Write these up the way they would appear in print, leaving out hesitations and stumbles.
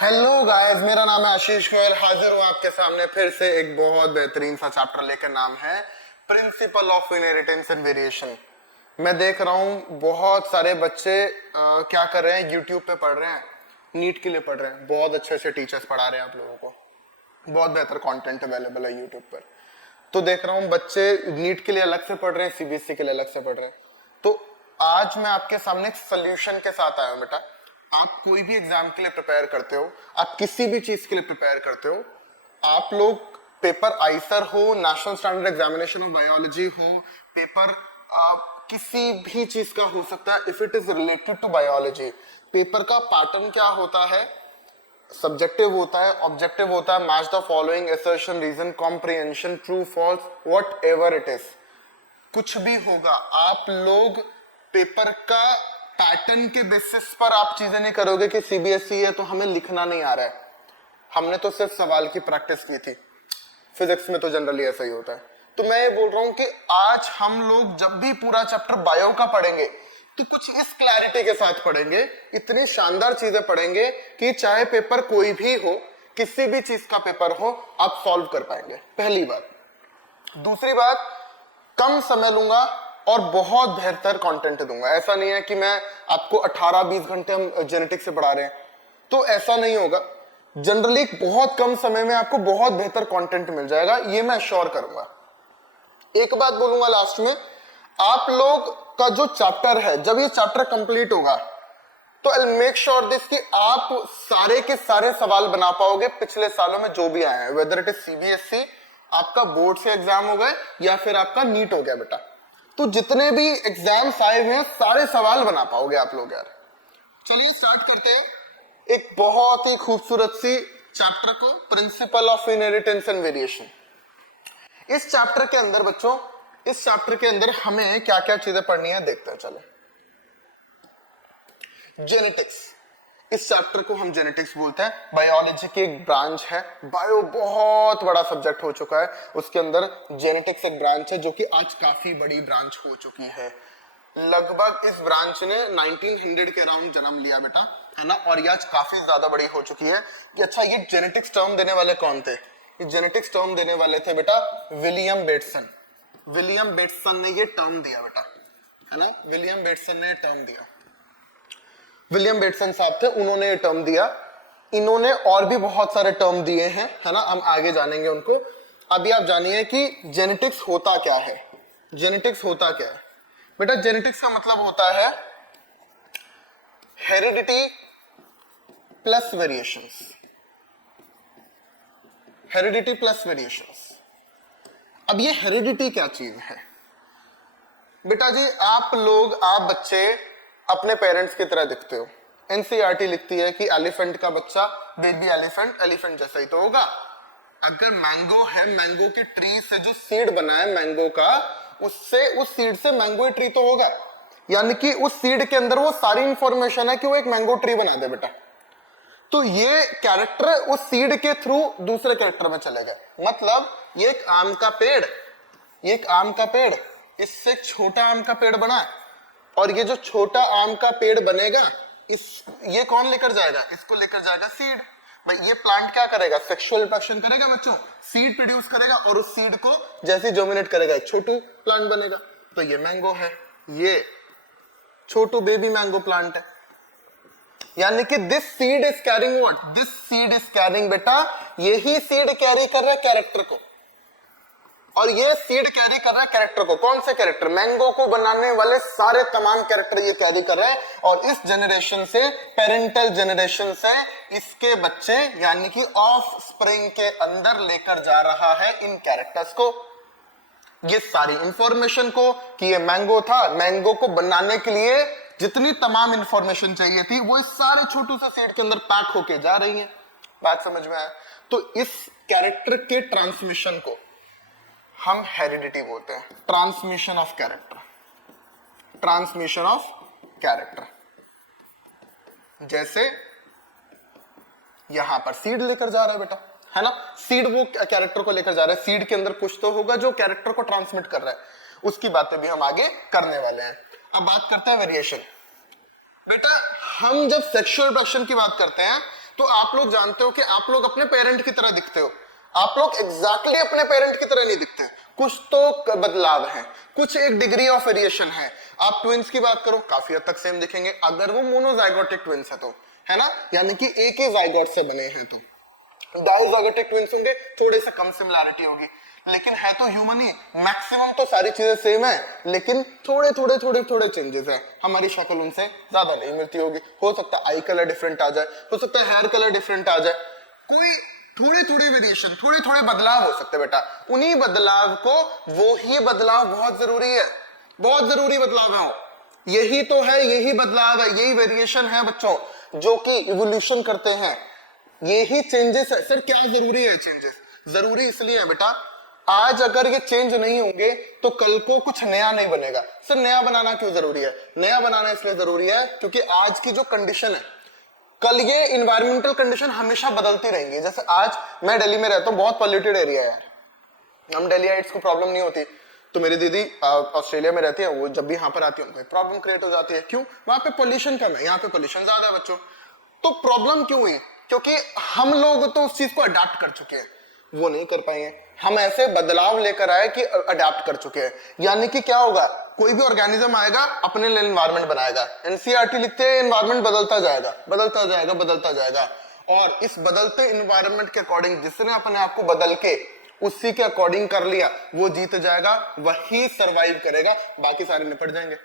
Hello guys, मेरा नाम है आशीष गोयल। हाजिर हूँ आपके सामने फिर से एक बहुत बेहतरीन सा चैप्टर लेकर। नाम है principle of inheritance and variation. मैं देख रहा हूँ बहुत सारे बच्चे क्या कर रहे हैं, यूट्यूब पे पढ़ रहे हैं, नीट के लिए पढ़ रहे हैं। बहुत अच्छे अच्छे टीचर्स पढ़ा रहे हैं आप लोगों को, बहुत बेहतर कंटेंट अवेलेबल है यूट्यूब पर। तो देख रहा हूँ बच्चे नीट के लिए अलग से पढ़ रहे हैं, सीबीएसई के लिए अलग से पढ़ रहे हैं। तो आज मैं आपके सामने एक सोल्यूशन के साथ आया हूँ। बेटा, आप कोई भी एग्जाम के लिए प्रिपेयर करते हो, आप किसी भी चीज के लिए प्रिपेयर करते हो, आप लोग पेपर आईसर हो, national standard examination of biology हो, पेपर किसी भी चीज का हो सकता है, if it is related to biology. Paper का पैटर्न क्या होता है? सब्जेक्टिव होता है, ऑब्जेक्टिव होता है, match the following, assertion, reason, comprehension, true false, whatever it is, कुछ भी होगा। आप लोग पेपर का पैटर्न के बेसिस पर आप चीजें नहीं करोगे कि सीबीएसई है तो हमें लिखना नहीं आ रहा है। हमने तो सिर्फ सवाल की प्रैक्टिस की थी। फिजिक्स में तो जनरली ऐसा ही होता है। तो मैं ये बोल रहा हूं कि आज हम लोग जब भी पूरा चैप्टर बायो का पढ़ेंगे तो कुछ इस क्लैरिटी के साथ पढ़ेंगे, इतनी शानदार चीजें पढ़ेंगे कि चाहे पेपर कोई भी हो, किसी भी चीज का पेपर हो, आप सॉल्व कर पाएंगे। पहली बात। दूसरी बात, कम समय लूंगा और बहुत बेहतर कंटेंट दूंगा। ऐसा नहीं है कि मैं आपको 18-20 घंटे हम जेनेटिक्स से पढ़ा रहे हैं, तो ऐसा नहीं होगा। जनरली बहुत कम समय में आपको बहुत बेहतर कंटेंट मिल जाएगा, ये मैं श्योर करूंगा। एक बात बोलूंगा लास्ट में, आप लोग का जो चैप्टर है, जब ये चैप्टर कंप्लीट होगा तो आई मेक श्योर दिस कि आप सारे के सारे सवाल बना पाओगे पिछले सालों में जो भी आए हैं, वेदर इट इज सीबीएसई, आपका बोर्ड से एग्जाम हो गए या फिर आपका नीट हो गया बेटा। तो जितने भी एग्जाम्स आए हुए हैं सारे सवाल बना पाओगे आप लोग यार। चलिए स्टार्ट करते हैं एक बहुत ही खूबसूरत सी चैप्टर को, principle of inheritance and variation. इस चैप्टर के अंदर बच्चों, इस चैप्टर के अंदर हमें क्या क्या चीजें पढ़नी है देखते हैं। चले, जेनेटिक्स, इस चैप्टर को हम जेनेटिक्स बोलते हैं। बायोलॉजी की एक ब्रांच है। बायो बहुत बड़ा सब्जेक्ट हो चुका है, उसके अंदर जेनेटिक्स एक ब्रांच है जो कि आज काफी बड़ी ब्रांच हो चुकी है। लगभग इस ब्रांच ने 1900 के अराउंड जन्म लिया बेटा, है ना, और ये आज काफी ज्यादा बड़ी हो चुकी है। कि अच्छा, ये जेनेटिक्स टर्म देने वाले कौन थे? ये जेनेटिक्स टर्म देने वाले थे बेटा विलियम बेटसन। विलियम बेटसन ने ये टर्म दिया बेटा, है ना, विलियम बेटसन ने टर्म दिया। विलियम बेटसन साहब थे, उन्होंने ये टर्म दिया। इन्होंने और भी बहुत सारे टर्म दिए हैं, है ना, हम आगे जानेंगे उनको। अभी आप जानिए कि जेनेटिक्स होता क्या है। जेनेटिक्स होता क्या है बेटा? जेनेटिक्स का मतलब होता है heredity plus variations. Heredity plus variations. अब ये हेरिडिटी क्या चीज है बेटा जी? आप लोग, आप बच्चे अपने पेरेंट्स की तरह दिखते हो। एनसीईआरटी लिखती है कि एलिफेंट का बच्चा, बेबी एलिफेंट, एलिफेंट जैसा ही तो होगा। अगर मैंगो है, मैंगो के ट्री से जो सीड बना है मैंगो का, उससे, उस सीड से मैंगो ट्री तो होगा। यानी कि उस सीड के अंदर वो सारी इंफॉर्मेशन है कि वो एक मैंगो ट्री बना दे बेटा। तो ये कैरेक्टर उस सीड के थ्रू दूसरे कैरेक्टर में चले गए। मतलब ये एक आम का पेड़, ये एक आम का पेड़, इससे छोटा आम का पेड़ बना, और ये जो छोटा आम का पेड़ बनेगा, ये कौन लेकर जाएगा? इसको लेकर जाएगा सीड। भाई ये प्लांट क्या करेगा? सेक्सुअल रिप्रोडक्शन करेगा बच्चों, सीड प्रोड्यूस करेगा, और उस सीड को जैसे जर्मिनेट करेगा एक छोटू प्लांट बनेगा। तो ये मैंगो है, ये छोटू बेबी मैंगो प्लांट है। यानी कि this seed is carrying what? This seed is carrying बेटा, यही सीड कैरी कर रहा है कैरेक्टर को, और ये सीड कैरी कर रहा है कैरेक्टर को। कौन से कैरेक्टर? मैंगो को बनाने वाले सारे तमाम कैरेक्टर ये कैरी कर रहे हैं। और इस जनरेशन से, पेरेंटल जनरेशन से, इसके बच्चे यानी कि ऑफ स्प्रिंग के अंदर लेकर जा रहा है इन कैरेक्टर्स को, ये सारी इंफॉर्मेशन को, कि ये मैंगो था, मैंगो को बनाने के लिए जितनी तमाम इंफॉर्मेशन चाहिए थी वो इस सारे छोटू से सीड के अंदर पैक होके जा रही है। बात समझ में आया? तो इस कैरेक्टर के ट्रांसमिशन को हम हेरिडिटी बोलते हैं। Transmission of character, transmission of character. जैसे यहां पर सीड लेकर जा रहा है बेटा, है ना, सीड वो कैरेक्टर को लेकर जा रहा है, सीड के अंदर कुछ तो होगा जो कैरेक्टर को ट्रांसमिट कर रहा है। उसकी बातें भी हम आगे करने वाले हैं। अब बात करते हैं वेरिएशन। बेटा हम जब सेक्सुअल रिप्रोडक्शन की बात करते हैं तो आप लोग जानते हो कि आप लोग अपने पेरेंट की तरह दिखते हो, आप लोग एग्जैक्टली अपने पेरेंट की तरह नहीं दिखते, कुछ तो बदलाव है, कुछ एक डिग्री ऑफ वेरिएशन है। आप ट्विंस की बात करो, काफी हद तक सेम दिखेंगे अगर वो मोनोजाइगोटिक ट्विंस है तो, है ना, यानी कि एक ही जाइगोट से बने हैं। तो डाइजाइगोटिक ट्विंस होंगे, थोड़े से कम सिमिलैरिटी होगी, लेकिन है तो ह्यूमन ही, मैक्सिमम तो सारी चीजें सेम है, लेकिन थोड़े थोड़े थोड़े थोड़े चेंजेस है। हमारी शक्ल उनसे ज्यादा नहीं मिलती होगी, हो सकता है आई कलर डिफरेंट आ जाए, हो सकता है हेयर कलर डिफरेंट आ जाए, कोई थोड़े थोड़े वेरिएशन, थोड़े थोड़े बदलाव हो सकते हैं बेटा। उन्हीं बदलाव को, वो ही बदलाव बहुत जरूरी है, बहुत जरूरी बदलाव है, यही तो है, यही बदलाव है, यही वेरिएशन है बच्चों जो कि इवोल्यूशन करते हैं, यही चेंजेस है। सर क्या जरूरी है चेंजेस? जरूरी इसलिए है बेटा, आज अगर ये चेंज नहीं होंगे तो कल को कुछ नया नहीं बनेगा। सर नया बनाना क्यों जरूरी है? नया बनाना इसलिए जरूरी है क्योंकि आज की जो कंडीशन है, कल ये इन्वायरमेंटल कंडीशन हमेशा बदलती रहेंगी। जैसे आज मैं दिल्ली में रहता हूँ, बहुत पॉल्यूटेड एरिया है यार, हम दिल्लीइट्स को प्रॉब्लम नहीं होती, तो मेरी दीदी ऑस्ट्रेलिया में रहती है, वो जब भी यहाँ पर आती है उनको प्रॉब्लम क्रिएट हो जाती है। क्यों? वहां पे पोल्यूशन कम है, यहाँ पे पोल्यूशन ज्यादा है बच्चों। तो प्रॉब्लम क्यों हुई? क्योंकि हम लोग तो उस चीज को अडाप्ट कर चुके हैं, वो नहीं कर पाएंगे। हम ऐसे बदलाव लेकर आए कि अडाप्ट कर चुके हैं, यानी कि क्या होगा, कोई भी ऑर्गेनिज्म आएगा अपने लिए एनवायरमेंट बनाएगा। एनसीईआरटी लिखते हैं एनवायरमेंट बदलता जाएगा, बदलता जाएगा, बदलता जाएगा, और इस बदलते एनवायरमेंट के अकॉर्डिंग जिसने अपने आप को बदल के उसी के अकॉर्डिंग कर लिया, वो जीत जाएगा, वही सरवाइव करेगा, बाकी सारे निपट जाएंगे,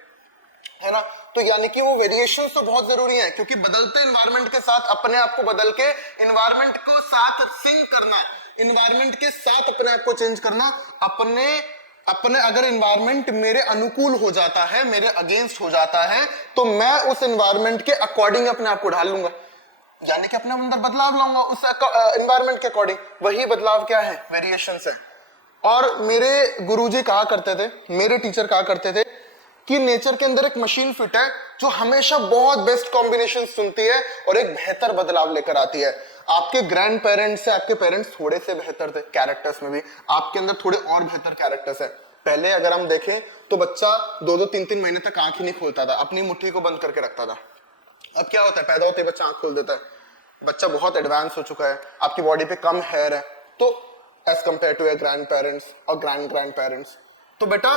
है ना। तो यानी कि वो वेरिएशंस तो बहुत जरूरी है, क्योंकि बदलते एनवायरनमेंट के साथ अपने आप को बदल के एनवायरनमेंट को साथ सिंक करना, एनवायरनमेंट के साथ अपने आप को चेंज करना, अपने अपने अगर एनवायरनमेंट मेरे अनुकूल हो जाता है, मेरे अगेंस्ट हो जाता है, तो मैं उस एनवायरनमेंट के अकॉर्डिंग अपने आप को ढाल लूंगा, यानी कि अपने अंदर बदलाव लाऊंगा उस एनवायरनमेंट के अकॉर्डिंग। वही बदलाव क्या है? वेरिएशंस है। और मेरे गुरुजी कहा करते थे, मेरे टीचर कहा करते थे कि नेचर के अंदर एक मशीन फिट है जो हमेशा बहुत बेस्ट कॉम्बिनेशन सुनती है और एक बेहतर बदलाव लेकर आती है। आपके ग्रैंड पेरेंट्स से आपके पेरेंट्स थोड़े से बेहतर थे कैरेक्टर्स में भी, आपके अंदर थोड़े और बेहतर कैरेक्टर्स है। पहले अगर हम देखें तो बच्चा 2-2 3-3 महीने तक आंख ही नहीं खोलता था, अपनी मुट्ठी को बंद करके रखता था। अब क्या होता है, पैदा होते ही बच्चा आंख खोल देता है, बच्चा बहुत एडवांस हो चुका है, आपकी बॉडी पे कम हेयर है, तो as compared to your grand parents और ग्रैंड ग्रैंड पेरेंट्स, तो बेटा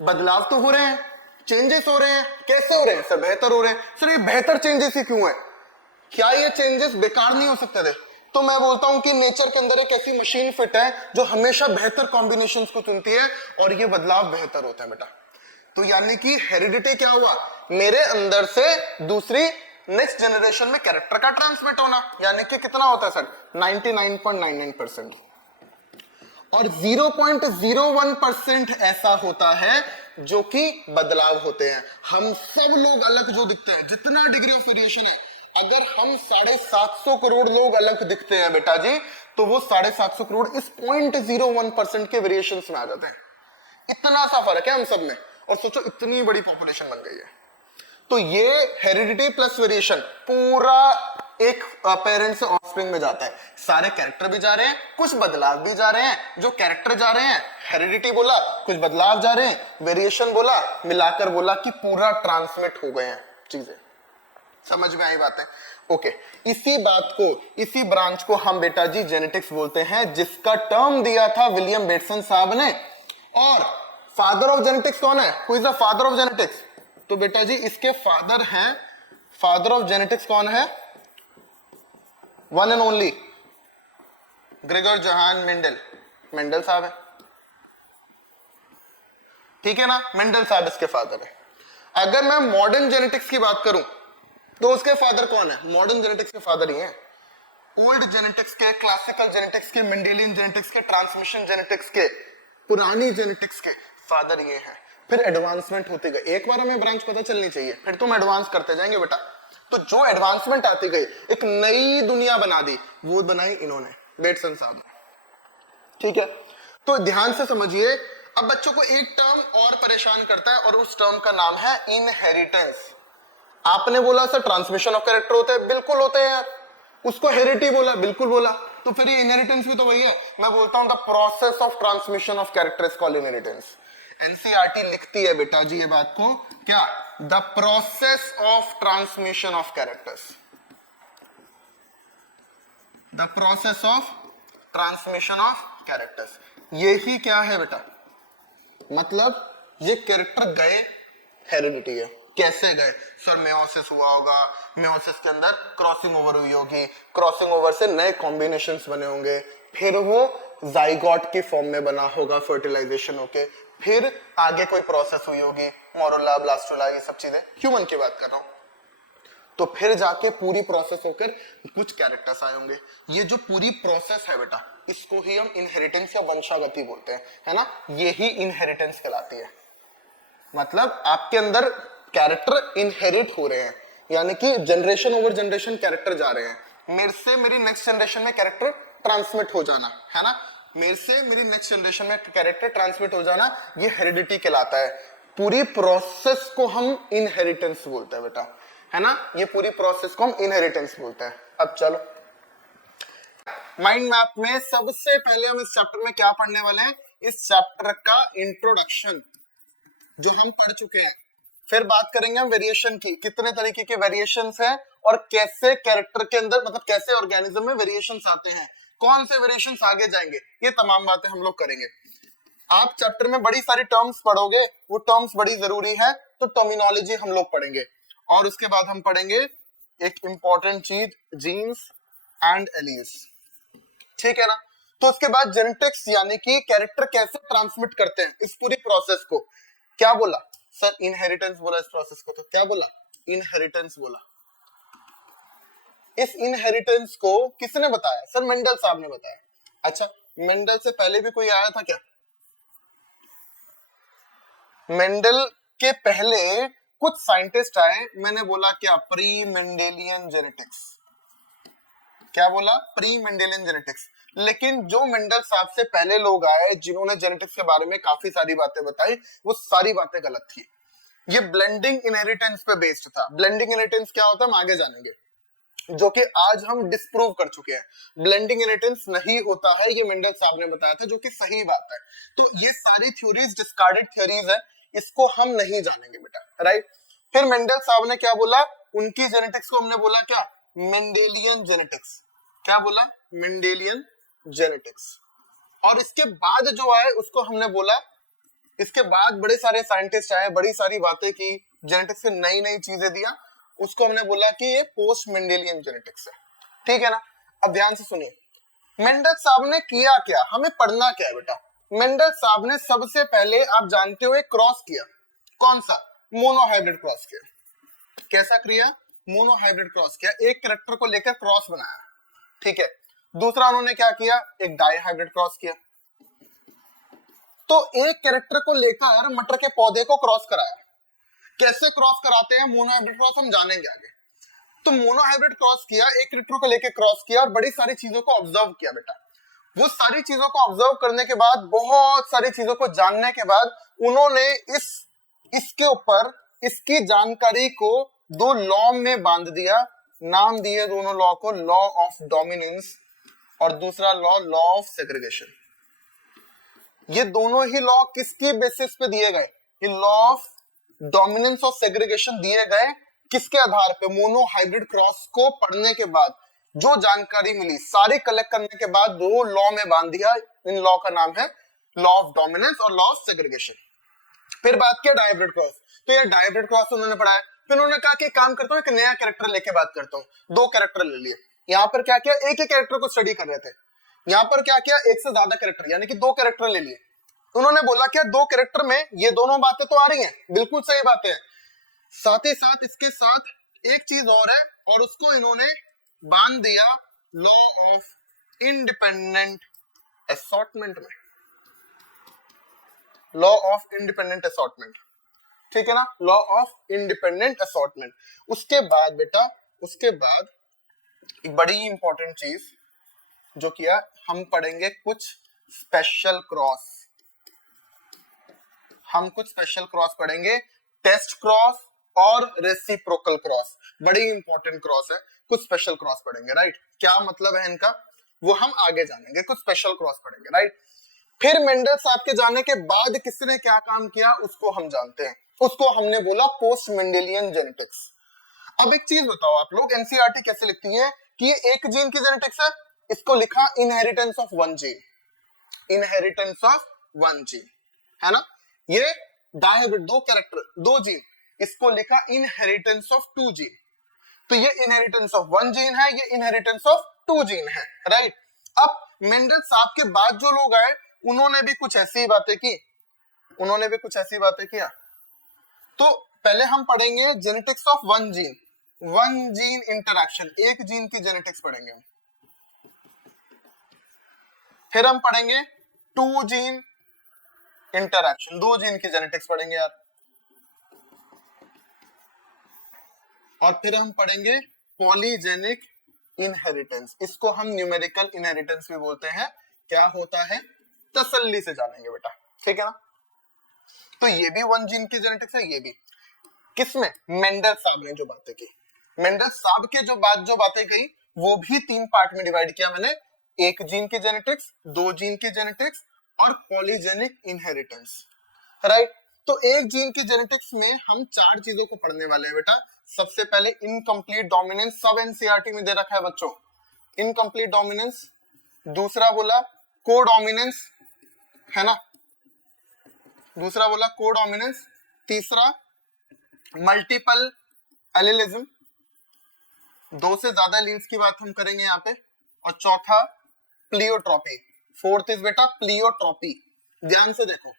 बदलाव तो हो रहे हैं, चेंजेस हो रहे हैं। कैसे हो रहे हैं सर? बेहतर हो रहे हैं। सर ये बेहतर चेंजेस ही क्यों है? क्या ये चेंजेस बेकार नहीं हो सकते थे? तो मैं बोलता हूं कि नेचर के अंदर एक ऐसी मशीन फिट है जो हमेशा बेहतर कॉम्बिनेशंस को चुनती है और ये बदलाव बेहतर होता है बेटा। तो यानी कि हेरिडिटी क्या हुआ, मेरे अंदर से दूसरी नेक्स्ट जनरेशन में कैरेक्टर का ट्रांसमिट होना, यानी कि कितना होता है सर? 99.99%। और 0.01% ऐसा होता है जो कि बदलाव होते हैं। हम सब लोग अलग जो दिखते हैं, जितना डिग्री ऑफ वेरिएशन है, अगर हम 750 करोड़ लोग अलग दिखते हैं बेटा जी, तो वो 750 करोड़ इस 0.01% के वेरिएशन में आ जाते हैं। इतना सा फर्क है हम सब में, और सोचो इतनी बड़ी पॉपुलेशन बन गई है। तो ये हेरिडिटी प्लस वेरिएशन पूरा एक पेरेंट से ऑफस्प्रिंग में जाता है। सारे कैरेक्टर भी जा रहे हैं, कुछ बदलाव भी जा रहे हैं। जो कैरेक्टर जा रहे हैं हेरिडिटी बोला, कुछ बदलाव जा रहे हैं वेरिएशन बोला, मिलाकर बोला कि पूरा ट्रांसमिट हो गए हैं चीजें। समझ में आई बातें? ओके, इसी बात को, इसी ब्रांच को हम बेटा जी जेनेटिक्स बोलते हैं, जिसका टर्म दिया था विलियम बेटसन साहब ने। और फादर ऑफ जेनेटिक्स कौन है? Who is the father of genetics? तो बेटा जी इसके फादर हैं, फादर ऑफ जेनेटिक्स कौन है? One and only Gregor Johan Mendel, Mendel साहब है, ठीक है ना, मेंडल साहब इसके फादर है। अगर मैं मॉडर्न जेनेटिक्स की बात करूं तो उसके फादर कौन है? मॉडर्न जेनेटिक्स के फादर ही हैं। ओल्ड जेनेटिक्स के, क्लासिकल जेनेटिक्स के, मेंडेलियन जेनेटिक्स के, ट्रांसमिशन जेनेटिक्स के, पुरानी जेनेटिक्स के फादर ये हैं। फिर एडवांसमेंट होती गई, एक बार हमें ब्रांच पता चलनी चाहिए, फिर तुम एडवांस करते जाएंगे बेटा। तो जो एडवांसमेंट आती गई, एक नई दुनिया बना दी, वो बनाई इन्होंने, बेटसन साहब ने, ठीक है। तो ध्यान से समझिए। अब बच्चों को एक टर्म और परेशान करता है और उस टर्म का नाम है इनहेरिटेंस। आपने बोला सर ट्रांसमिशन ऑफ कैरेक्टर होते हैं, बिल्कुल होते हैं यार। उसको हेरिडिटी बोला, बिल्कुल बोला, तो फिर ये इनहेरिटेंस भी तो वही है। मैं बोलता हूं the process of transmission of character is called inheritance. NCERT लिखती है बेटा जी ये बात को, क्या? The process of transmission of characters. The process of transmission of characters. यही क्या है बेटा, मतलब ये कैरेक्टर गए हेरिडिटी है। कैसे गए सर? मेयोसिस हुआ होगा, मेयोसिस के अंदर क्रॉसिंग ओवर हुई होगी, क्रॉसिंग ओवर से नए कॉम्बिनेशंस बने होंगे, फिर वो जाइगोट की फॉर्म में बना होगा फर्टिलाइजेशन होके, फिर आगे कोई प्रोसेस हुई होगी, मोरोला, ब्लास्टोला, ये सब चीजें ह्यूमन की बात कर रहा हूं, तो फिर जाके पूरी प्रोसेस होकर कुछ कैरेक्टर्स आए होंगे। ये जो पूरी प्रोसेस है बेटा, इसको ही हम इनहेरिटेंस या वंशागति बोलते हैं, है ना। यही इनहेरिटेंस कहलाती है। मतलब आपके अंदर कैरेक्टर इनहेरिट हो रहे हैं, यानी कि जनरेशन ओवर जनरेशन कैरेक्टर जा रहे हैं। मेरे से मेरी नेक्स्ट जनरेशन में कैरेक्टर ट्रांसमिट हो जाना, है ना। मेरे से मेरी नेक्स्ट जनरेशन में कैरेक्टर ट्रांसमिट हो जाना, ये हेरिडिटी कहलाता है। पूरी प्रोसेस को हम इनहेरिटेंस बोलते हैं बेटा, है ना। ये पूरी प्रोसेस को हम इनहेरिटेंस बोलते हैं। अब चलो माइंड मैप में सबसे पहले हम इस चैप्टर में क्या पढ़ने वाले हैं? इस चैप्टर का इंट्रोडक्शन जो हम पढ़ चुके हैं। फिर बात करेंगे हम वेरिएशन की, कितने तरीके के वेरिएशंस हैं और कैसे कैरेक्टर के अंदर, मतलब कैसे ऑर्गेनिज्म में वेरिएशंस आते हैं, कौन से वेरिएशंस आगे जाएंगे, ये तमाम बातें हम लोग करेंगे। आप चैप्टर में बड़ी सारी टर्म्स पढ़ोगे, वो टर्म्स बड़ी जरूरी है, तो टर्मिनोलॉजी हम लोग पढ़ेंगे। और उसके बाद हम पढ़ेंगे एक इंपॉर्टेंट चीज, जीन्स एंड एलील्स, ठीक है ना। तो उसके बाद जेनेटिक्स, यानी कि कैरेक्टर कैसे ट्रांसमिट करते हैं, इस पूरी प्रोसेस को क्या बोला सर? इनहेरिटेंस बोला इस प्रोसेस को, तो क्या बोला? इनहेरिटेंस बोला। इस इनहेरिटेंस को किसने बताया? सर मेंडल साहब ने बताया। अच्छा, मेंडल से पहले भी कोई आया था क्या? मेंडल के पहले कुछ साइंटिस्ट आए, मैंने बोला क्या? Pre Mendelian genetics. क्या बोला? Pre Mendelian genetics. लेकिन जो मेंडल साहब से पहले लोग आए जिन्होंने जेनेटिक्स के बारे में काफी सारी बातें बताई, वो सारी बातें गलत थी। ये ब्लेंडिंग इनहेरिटेंस पे बेस्ड था। ब्लेंडिंग इनहेरिटेंस क्या होता है हम आगे जानेंगे, जो कि आज हम डिस्प्रूव कर चुके हैं। ब्लेंडिंग इनहेरिटेंस नहीं होता है, ये मेंडल साहब ने बताया था, जो कि सही बात है। तो ये सारी थ्योरीज डिस्कार्डेड थ्योरीज है, इसको हम नहीं जानेंगे बेटा, राइट। फिर मेंडल साहब ने क्या बोला? उनकी जेनेटिक्स को हमने बोला क्या? Mendelian genetics. क्या बोला? Mendelian genetics. और इसके बाद जो आए उसको हमने बोला, इसके बाद बड़े सारे साइंटिस्ट आए, बड़ी सारी बातें की, जेनेटिक्स से नई नई चीजें दिया, उसको हमने बोला कि ये पोस्ट मेंडेलियन जेनेटिक्स है, ठीक है ना। अब ध्यान से सुनिए, मेंडल साहब ने किया क्या, हमें पढ़ना क्या है बेटा? मेंडल साहब ने सबसे पहले, आप जानते हो, एक क्रॉस किया। कौन सा? मोनोहाइब्रिड क्रॉस किया। कैसा किया? मोनोहाइब्रिड क्रॉस किया, एक कैरेक्टर को लेकर क्रॉस बनाया, ठीक है। दूसरा उन्होंने क्या किया? एक डाइहाइब्रिड क्रॉस किया। तो एक कैरेक्टर को लेकर मटर के पौधे को क्रॉस कराया। कैसे क्रॉस कराते हैं मोनोहाइब्रिड क्रॉस, हम जानेंगे आगे। तो मोनोहाइब्रिड क्रॉस किया, एक कैरेक्टर को लेकर क्रॉस किया और बड़ी सारी चीजों को ऑब्जर्व किया बेटा। वो सारी चीजों को ऑब्जर्व करने के बाद, बहुत सारी चीजों को जानने के बाद, उन्होंने इसके ऊपर इसकी जानकारी को दो लॉ में बांध दिया। नाम दिए दोनों लॉ को, लॉ ऑफ डोमिनेंस और दूसरा लॉ, लॉ ऑफ सेग्रीगेशन। ये दोनों ही लॉ किसकी बेसिस पे दिए गए? ये लॉ ऑफ डोमिनेंस और सेग्रीगेशन दिए गए किसके आधार पे? मोनोहाइब्रिड क्रॉस को पढ़ने के बाद जो जानकारी मिली, सारी कलेक्ट करने के बाद दो लॉ में बांध दिया। इन लॉ का नाम है लॉ ऑफ डोमिनेंस और लॉ ऑफ सेग्रीगेशन। फिर बात किया डायहाइब्रिड क्रॉस, तो ये डायहाइब्रिड क्रॉस उन्होंने पढ़ाया। फिर उन्होंने कहा कि काम करता हूं, एक नया कैरेक्टर लेके बात करता हूं। दो कैरेक्टर ले लिए। यहां पर क्या किया? एक ही कैरेक्टर को स्टडी कर रहे थे। यहां पर क्या किया? एक से ज्यादा कैरेक्टर, यानी कि दो कैरेक्टर ले लिए। उन्होंने बोला क्या दो कैरेक्टर में ये दोनों बातें तो आ रही हैं, बिल्कुल सही बातें हैं, साथ ही साथ इसके साथ एक चीज और है, और उसको इन्होंने बांध दिया लॉ ऑफ इंडिपेंडेंट असॉर्टमेंट में। लॉ ऑफ इंडिपेंडेंट असॉर्टमेंट, ठीक है ना, लॉ ऑफ इंडिपेंडेंट असॉर्टमेंट। उसके बाद बेटा, उसके बाद एक बड़ी इंपॉर्टेंट चीज जो किया, हम पढ़ेंगे कुछ स्पेशल क्रॉस। हम कुछ स्पेशल क्रॉस पढ़ेंगे, टेस्ट क्रॉस और रेसिप्रोकल क्रॉस। बड़ी इंपॉर्टेंट क्रॉस है, कुछ स्पेशल क्रॉस पढ़ेंगे, राइट। क्या मतलब है इनका, वो हम आगे जानेंगे। कुछ स्पेशल क्रॉस पढ़ेंगे, राइट। फिर मेंडल साहब के जाने के बाद किसने क्या काम किया उसको हम जानते हैं, उसको हमने बोला पोस्ट मेंडेलियन जेनेटिक्स। अब एक चीज बताओ, आप लोग एनसीईआरटी कैसे लिखती है कि ये एक जीन की जेनेटिक्स है, इसको लिखा inheritance of one gene, inheritance of one gene, है ना। ये डायहाइब्रिड, दो कैरेक्टर दो जीन, इसको लिखा इनहेरिटेंस ऑफ टू जीन। तो ये इनहेरिटेंस ऑफ वन जीन है, ये इनहेरिटेंस ऑफ टू जीन है, राइट। अब मेंडल साहब के बाद जो लोग आए उन्होंने भी कुछ ऐसी बातें की, उन्होंने भी कुछ ऐसी बातें किया। तो पहले हम पढ़ेंगे genetics of one gene, one gene interaction, एक जीन की जेनेटिक्स पढ़ेंगे। फिर हम पढ़ेंगे टू जीन इंटरैक्शन, दो जीन की जेनेटिक्स पढ़ेंगे यार। और फिर हम पढ़ेंगे पॉलीजेनिक इनहेरिटेंस, इसको हम न्यूमेरिकल इनहेरिटेंस भी बोलते हैं। क्या होता है तसल्ली से जानेंगे बेटा, ठीक है ना। तो ये भी वन जीन की जेनेटिक्स है, ये भी किसमें, मेंडल साहब ने जो बातें की, मेंडल साहब के जो बातें कही वो भी तीन पार्ट में डिवाइड किया मैंने, एक जीन की जेनेटिक्स, दो जीन की जेनेटिक्स और पॉलीजेनिक इनहेरिटेंस, राइट। तो एक जीन की जेनेटिक्स में हम चार चीजों को पढ़ने वाले हैं बेटा। सबसे पहले इनकम्प्लीट डोमिनेंस, सब एनसीईआरटी में दे रखा है बच्चों, इनकम्प्लीट डोमिनेंस। दूसरा बोला कोडोमिनेंस, है ना, दूसरा बोला कोडोमिनेंस। तीसरा मल्टीपल एलिलिज्म, दो से ज्यादा एलील्स की बात हम करेंगे यहाँ पे। और चौथा प्लियोट्रॉपी, फोर्थ इज बेटा प्लियोट्रॉपी। ध्यान से देखो,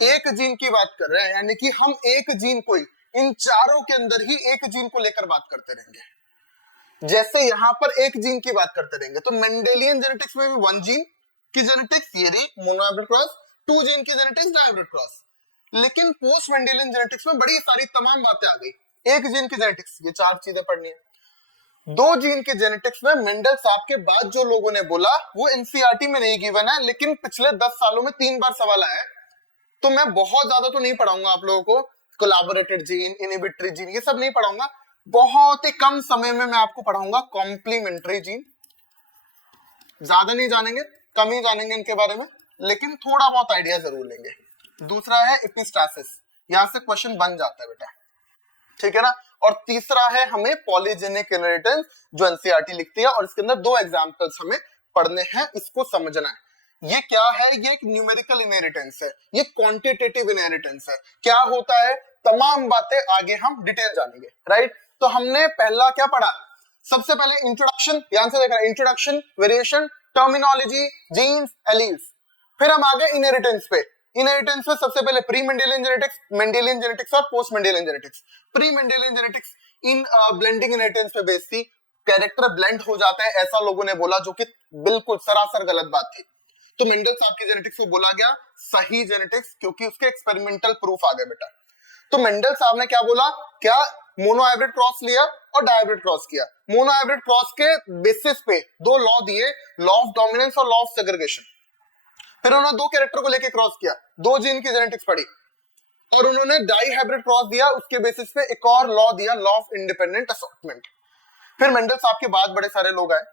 एक जीन की बात कर रहे हैं, यानी कि हम एक जीन को ही, इन चारों के अंदर ही एक जीन को लेकर बात करते रहेंगे। जैसे यहां पर एक जीन की बात करते रहेंगे, तो मेंडेलियन जेनेटिक्स में भी वन जीन की जेनेटिक्स, ये रही मोनोहाइब्रिड क्रॉस, टू जीन की जेनेटिक्स डायहाइब्रिड क्रॉस। लेकिन पोस्ट मेंडेलियन जेनेटिक्स में बड़ी सारी तमाम बातें आ गई, एक जीन की जेनेटिक्स, ये चार चीजें पढ़नी है। दो जीन के जेनेटिक्स में मेंडल साहब के बाद जो लोगों ने बोला वो एनसीईआरटी में नहीं गिवन है, लेकिन पिछले 10 सालों में 3 बार सवाल आया है। तो मैं बहुत ज्यादा तो नहीं पढ़ाऊंगा आप लोगों को, कोलैबोरेटेड जीन, इनहिबिटरी जीन, ये सब नहीं पढ़ाऊंगा। बहुत ही कम समय में मैं आपको पढ़ाऊंगा कॉम्प्लीमेंट्री जीन। ज्यादा नहीं जानेंगे, कम ही जानेंगे इनके बारे में, लेकिन थोड़ा बहुत आइडिया जरूर लेंगे। दूसरा है एपिस्टासिस, यहां से क्वेश्चन बन जाता है बेटा, ठीक है ना। और तीसरा है हमें पॉलीजेनिक इनहेरिटेंस, जो एनसीईआरटी लिखती है, और इसके अंदर दो एग्जांपल्स हमें पढ़ने हैं, इसको समझना है। ये क्या है, ये एक न्यूमेरिकल इनहेरिटेंस है, ये क्वांटिटेटिव इनहेरिटेंस है। क्या होता है, तमाम बातें आगे हम डिटेल जानेंगे, राइट। तो हमने पहला क्या पढ़ा, सबसे पहले इंट्रोडक्शन, ध्यान से देखना, introduction, variation, terminology, genes, alleles. फिर हम आगे इनहेरिटेंस पे। इनहेरिटेंस में सबसे पहले pre Mendelian genetics, Mendelian genetics और post Mendelian genetics. Pre Mendelian genetics in blending inheritance पे बेस्ड थी, कैरेक्टर ब्लेंड हो जाता है ऐसा लोगों ने बोला, जो कि बिल्कुल सरासर गलत बात थी। तो मेंडल साहब की जेनेटिक्स को बोला गया सही जेनेटिक्स, क्योंकि उसके एक्सपेरिमेंटल प्रूफ आ गए बेटा। तो मेंडल साहब ने क्या बोला, क्या मोनोहाइब्रिड क्रॉस लिया और डायहाइब्रिड क्रॉस किया। मोनोहाइब्रिड क्रॉस के बेसिस पे दो लॉ दिए, लॉ ऑफ डोमिनेंस और लॉ ऑफ सेग्रीगेशन। फिर उन्होंने दो कैरेक्टर को लेके क्रॉस किया, दो जीन की जेनेटिक्स पढ़ी, और उन्होंने डाइहाइब्रिड क्रॉस दिया, उसके बेसिस पे एक और लॉ दिया, लॉ ऑफ इंडिपेंडेंट असॉर्टमेंट। फिर मेंडल साहब के बाद बड़े सारे लोग आए,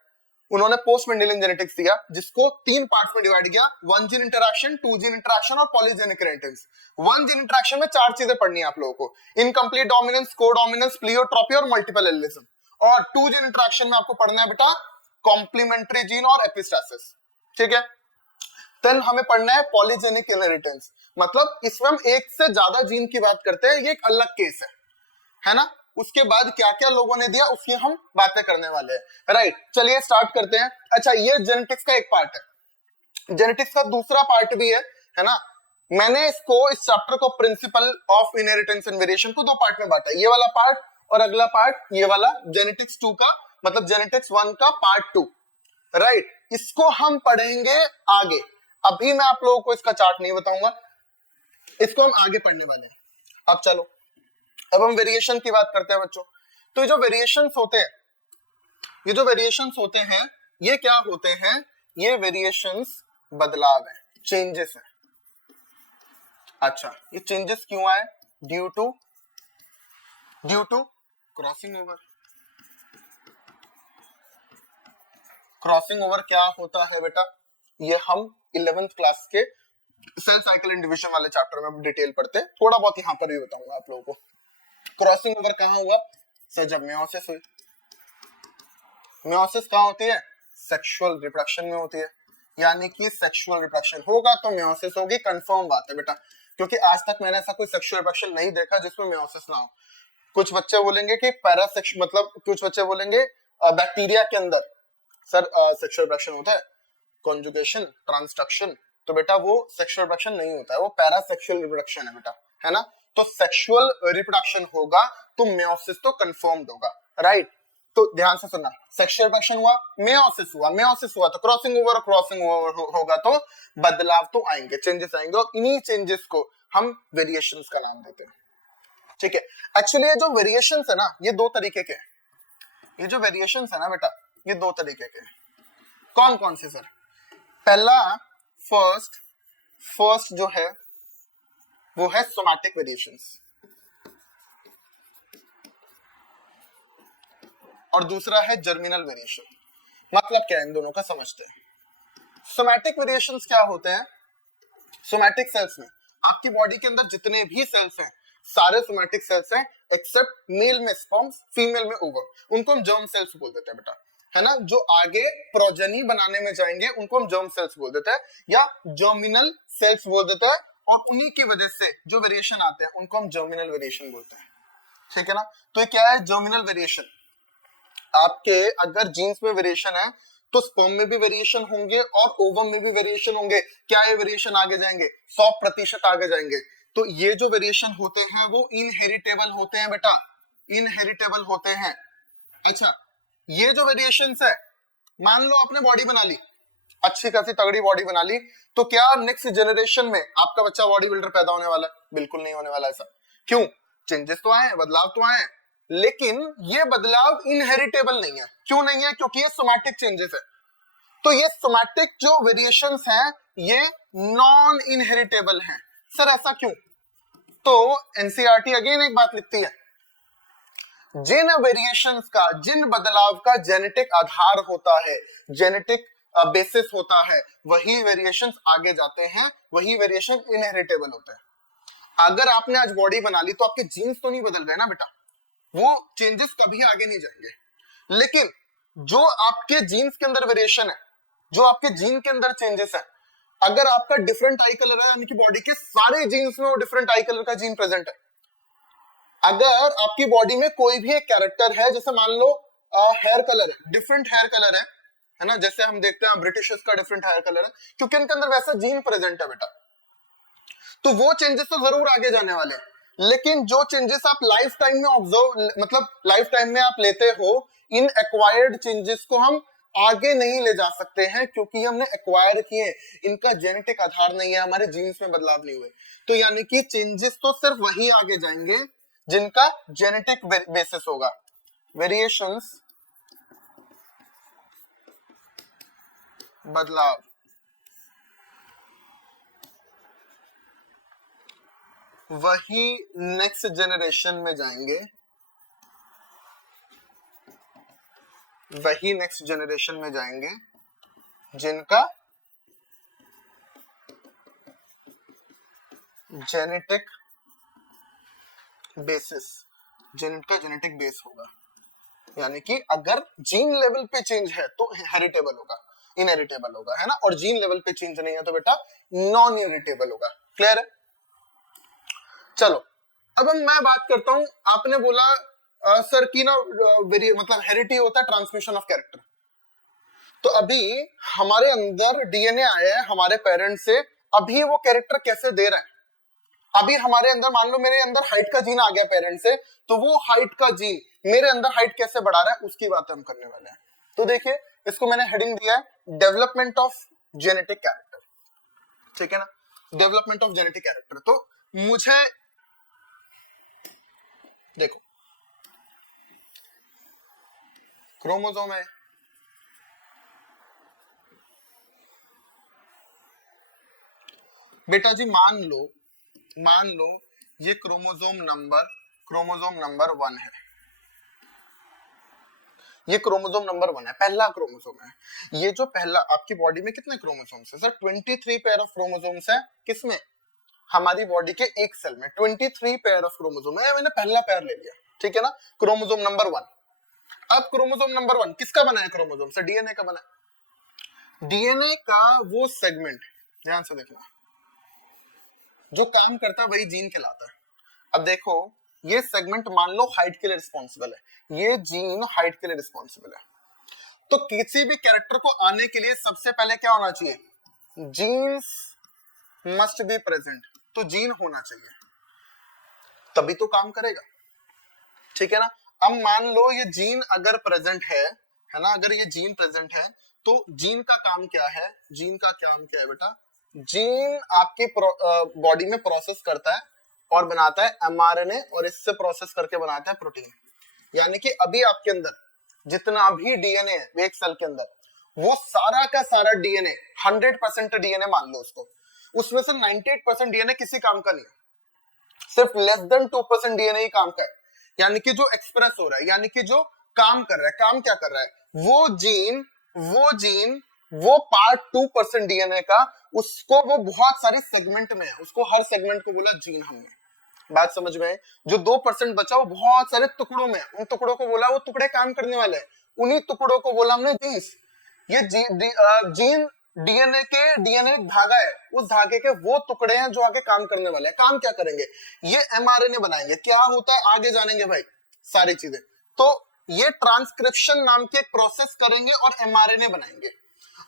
उन्होंने पोस्ट मेंडेलियन जेनेटिक्स दिया, जिसको तीन पार्ट्स में डिवाइड किया, one gene interaction, two gene interaction और polygenic inheritance. One gene interaction में चार चीजें पढ़नी है आप लोगों को, इनकम्प्लीट डोमिनेंस, कोडोमिनेंस, प्लियोट्रॉपी और मल्टीपल एलिलिज्म। और टू जीन इंटरैक्शन में आपको पढ़ना है बेटा कॉम्प्लीमेंट्री जीन और एपिस्टासिस, ठीक है। देन हमें पढ़ना है पॉलीजेनिक इनहेरिटेंस, मतलब इसमें हम एक से ज्यादा जीन की बात करते हैं, ये एक अलग केस है ना। उसके बाद क्या क्या लोगों ने दिया उसकी हम बातें करने वाले हैं, राइट। चलिए स्टार्ट करते हैं। अच्छा, ये जेनेटिक्स का एक पार्ट है, जेनेटिक्स का दूसरा पार्ट भी है ना। मैंने इसको, इस चैप्टर को principle of inheritance and variation को दो पार्ट में बांटा है, ये वाला पार्ट और अगला पार्ट ये वाला, जेनेटिक्स 2 का, मतलब जेनेटिक्स 1 का पार्ट 2, राइट। इसको हम पढ़ेंगे आगे, अभी मैं आप लोगों को इसका चार्ट नहीं बताऊंगा, इसको हम आगे पढ़ने वाले हैं। अब चलो, अब हम वेरिएशन की बात करते हैं बच्चों। तो ये जो वेरिएशंस होते हैं, ये जो वेरिएशंस होते हैं, ये क्या होते हैं, ये वेरिएशंस बदलाव है, चेंजेस है। अच्छा, ये चेंजेस क्यों आए, due to crossing over. Crossing over क्या होता है बेटा, ये हम 11th क्लास के सेल साइकिल एंड डिवीजन वाले चैप्टर में डिटेल पढ़ते हैं, थोड़ा बहुत यहां पर भी बताऊंगा आप लोगों को। क्रॉसिंग ओवर कहां हुआ सर, जब मेयोसिस हुई। मेयोसिस कहां होती है, सेक्सुअल रिप्रोडक्शन में होती है, यानी कि सेक्सुअल रिप्रोडक्शन होगा तो मेयोसिस होगी, कंफर्म बात है बेटा, क्योंकि आज तक मैंने ऐसा कोई सेक्सुअल रिप्रोडक्शन नहीं देखा जिसमें मेयोसिस ना हो। कुछ बच्चे बोलेंगे कि पैरासेक्स मतलब कुछ बच्चे बोलेंगे बैक्टीरिया के अंदर सर सेक्सुअल रिप्रोडक्शन होता है, कॉन्जुगेशन, ट्रांसडक्शन, तो बेटा वो सेक्सुअल रिप्रोडक्शन नहीं होता है, वो पैरासेक्सुअल रिप्रोडक्शन है बेटा, है ना। तो सेक्सुअल रिप्रोडक्शन होगा तो मेयोसिस तो कंफर्म्ड होगा, राइट। तो ध्यान से सुनना, सेक्सुअल रिप्रोडक्शन हुआ, मेयोसिस हुआ तो क्रॉसिंग ओवर होगा तो बदलाव तो आएंगे, चेंजेस आएंगे, और इन्हीं चेंजेस को हम वेरिएशंस का नाम देते हैं, ठीक है। एक्चुअली ये जो वेरिएशंस है ना, ये दो तरीके के, ये जो वेरिएशंस है ना बेटा, ये दो तरीके के। कौन कौन से सर? पहला फर्स्ट जो है वो है सोमैटिक वेरिएशंस, और दूसरा है जर्मिनल वेरिएशन। मतलब क्या है इन दोनों का समझते हैं। सोमैटिक वेरिएशंस क्या होते हैं? सोमैटिक सेल्स में आपकी बॉडी के अंदर जितने भी सेल्स हैं सारे सोमैटिक सेल्स हैं, एक्सेप्ट मेल में स्पर्म्स, फीमेल में ओवम, उनको हम जर्म सेल्स बोल देते हैं बेटा, है ना। जो आगे प्रोजेनी बनाने में जाएंगे उनको हम जर्म सेल्स बोल देते हैं या जर्मिनल सेल्स बोल देते हैं, और उन्हीं की वजह से जो वेरिएशन आते हैं उनको हम जर्मिनल वेरिएशन बोलते हैं, ठीक है ना। तो ये क्या है जर्मिनल वेरिएशन? आपके अगर जीन्स में वेरिएशन है तो स्पर्म में भी वेरिएशन होंगे और ओवम में भी वेरिएशन होंगे। क्या ये वेरिएशन आगे जाएंगे? 100% आगे जाएंगे। तो ये जो वेरिएशन होते हैं वो इनहेरिटेबल होते हैं बेटा, इनहेरिटेबल होते हैं। अच्छा, ये जो वेरिएशंस है, मान लो आपने बॉडी बना ली, अच्छी खासी तगड़ी बॉडी बना ली, तो क्या नेक्स्ट जनरेशन में आपका बच्चा बॉडी बिल्डर पैदा होने वाला है? बिल्कुल नहीं होने वाला। ऐसा क्यों? चेंजेस तो आए, बदलाव तो आए, लेकिन ये बदलाव इनहेरिटेबल नहीं है। क्यों नहीं है? क्योंकि ये सोमैटिक चेंजेस है। तो ये सोमैटिक जो वेरिएशंस हैं ये नॉन इनहेरिटेबल हैं। सर ऐसा क्यों? तो एनसीईआरटी अगेन एक बात लिखती है, जिन वेरिएशंस का, जिन बदलाव का जेनेटिक आधार होता है, जेनेटिक बेसिस होता है, वही वेरिएशंस आगे जाते हैं, वही वेरिएशन इनहेरिटेबल होते हैं। अगर आपने आज बॉडी बना ली तो आपके जीन्स तो नहीं बदल गए ना बेटा, वो चेंजेस कभी आगे नहीं जाएंगे। लेकिन जो आपके जीन्स के अंदर वेरिएशन है, जो आपके जीन के अंदर चेंजेस है, अगर आपका डिफरेंट आई कलर है, यानी कि बॉडी के सारे जीन्स में वो डिफरेंट आई कलर का जीन प्रेजेंट है। अगर आपकी बॉडी में कोई भी एक कैरेक्टर है, जैसे मान लो हेयर कलर है, डिफरेंट हेयर कलर है ना, जैसे हम देखते हैं ब्रिटिशर्स का डिफरेंट हेयर कलर है, क्योंकि इनके अंदर वैसा जीन प्रेजेंट है बेटा, तो वो चेंजेस तो जरूर आगे जाने वाले हैं। लेकिन जो चेंजेस आप लाइफ टाइम में ऑब्जर्व, मतलब लाइफ टाइम में आप लेते हो, इन एक्वायर्ड चेंजेस को हम आगे नहीं ले जा सकते हैं, क्योंकि हमने एक्वायर किए, इनका जेनेटिक आधार नहीं है, हमारे जीन्स में बदलाव नहीं हुए। तो यानी कि चेंजेस तो सिर्फ वही आगे जाएंगे जिनका जेनेटिक बेसिस होगा। वेरिएशंस, बदलाव, वही नेक्स्ट जनरेशन में जाएंगे, वही नेक्स्ट जनरेशन में जाएंगे जिनका जेनेटिक बेसिस, जिनका जेनेटिक बेस होगा। यानी कि अगर जीन लेवल पे चेंज है तो हेरिटेबल होगा, इनहेरिटेबल होगा, है ना। और जीन लेवल पे चेंज नहीं है तो बेटा नॉन इनहेरिटेबल होगा। क्लियर है? चलो अब मैं बात करता हूं, आपने बोला सर की ना मतलब हेरिटी होता है ट्रांसमिशन ऑफ कैरेक्टर। तो अभी हमारे अंदर डीएनए आया है हमारे पेरेंट्स से, अभी वो कैरेक्टर कैसे दे रहा है? अभी हमारे अंदर, मान लो मेरे अंदर हाइट का जीन आ गया पेरेंट्स से, तो वो हाइट का जीन मेरे अंदर हाइट कैसे बढ़ा रहा है उसकी बात हम करने वाले हैं। तो देखिए, इसको मैंने हेडिंग दिया है डेवलपमेंट ऑफ जेनेटिक कैरेक्टर, ठीक है ना, डेवलपमेंट ऑफ जेनेटिक कैरेक्टर। तो मुझे देखो, क्रोमोसोम है, बेटा जी मान लो ये क्रोमोसोम नंबर 1 है, ये क्रोमोसोम नंबर 1 है, पहला क्रोमोसोम है। ये जो पहला, आपकी बॉडी में कितने क्रोमोसोम्स है सर? 23 पेयर ऑफ क्रोमोसोम्स है। किसमें? हमारी बॉडी के एक सेल में 23 पेयर ऑफ क्रोमोसोम है, मैंने पहला पेयर ले लिया, ठीक है ना, क्रोमोसोम नंबर 1। अब क्रोमोसोम नंबर 1 किसका बना है? क्रोमोसोम से, डीएनए का बना है। डीएनए का वो सेगमेंट, ध्यान से देखना, जो काम करता है वही जीन कहलाता है। अब देखो ये सेगमेंट मान लो हाइट के लिए रिस्पॉन्सिबल है, ये जीन हाइट के लिए रिस्पॉन्सिबल है। तो किसी भी कैरेक्टर को आने के लिए सबसे पहले क्या होना चाहिए, जीन्स मस्ट बी प्रेजेंट, तो जीन होना चाहिए तभी तो काम करेगा, ठीक है ना। अब मान लो ये जीन अगर प्रेजेंट है ना, अगर ये जीन प्रेजेंट है तो जीन का काम क्या है, जीन का काम क्या है बेटा, जीन आपकी बॉडी में प्रोसेस करता है और बनाता है एमआरएनए, और इससे प्रोसेस करके बनाता है प्रोटीन। यानी कि अभी आपके अंदर जितना भी डीएनए है एक सेल के अंदर, वो सारा का सारा डीएनए 100% डीएनए मान लो उसको, उसमें से 98% डीएनए किसी काम का नहीं है, सिर्फ लेस देन 2% डीएनए ही काम का है। यानी कि जो एक्सप्रेस हो रहा है, यानी कि जो काम कर रहा है, काम क्या कर रहा है, वो पार्ट 2% डीएनए का, उसको वो बहुत सारी सेगमेंट में है, उसको हर सेगमेंट को बोला जीन हमने। बात समझ में है। जो 2% बचा वो बहुत सारे टुकड़ों में, उन टुकड़ों को बोला वो टुकड़े काम करने वाले हैं, उन्हीं टुकड़ों को बोला हमने जीन्स। ये जीन डीएनए धागा है, उस धागे के वो टुकड़े हैं जो आगे काम करने वाले हैं। काम क्या करेंगे, ये एमआरएनए बनाएंगे। क्या होता है आगे जानेंगे भाई सारी चीजें। तो ये ट्रांसक्रिप्शन नाम की एक प्रोसेस करेंगे और एमआरएनए बनाएंगे,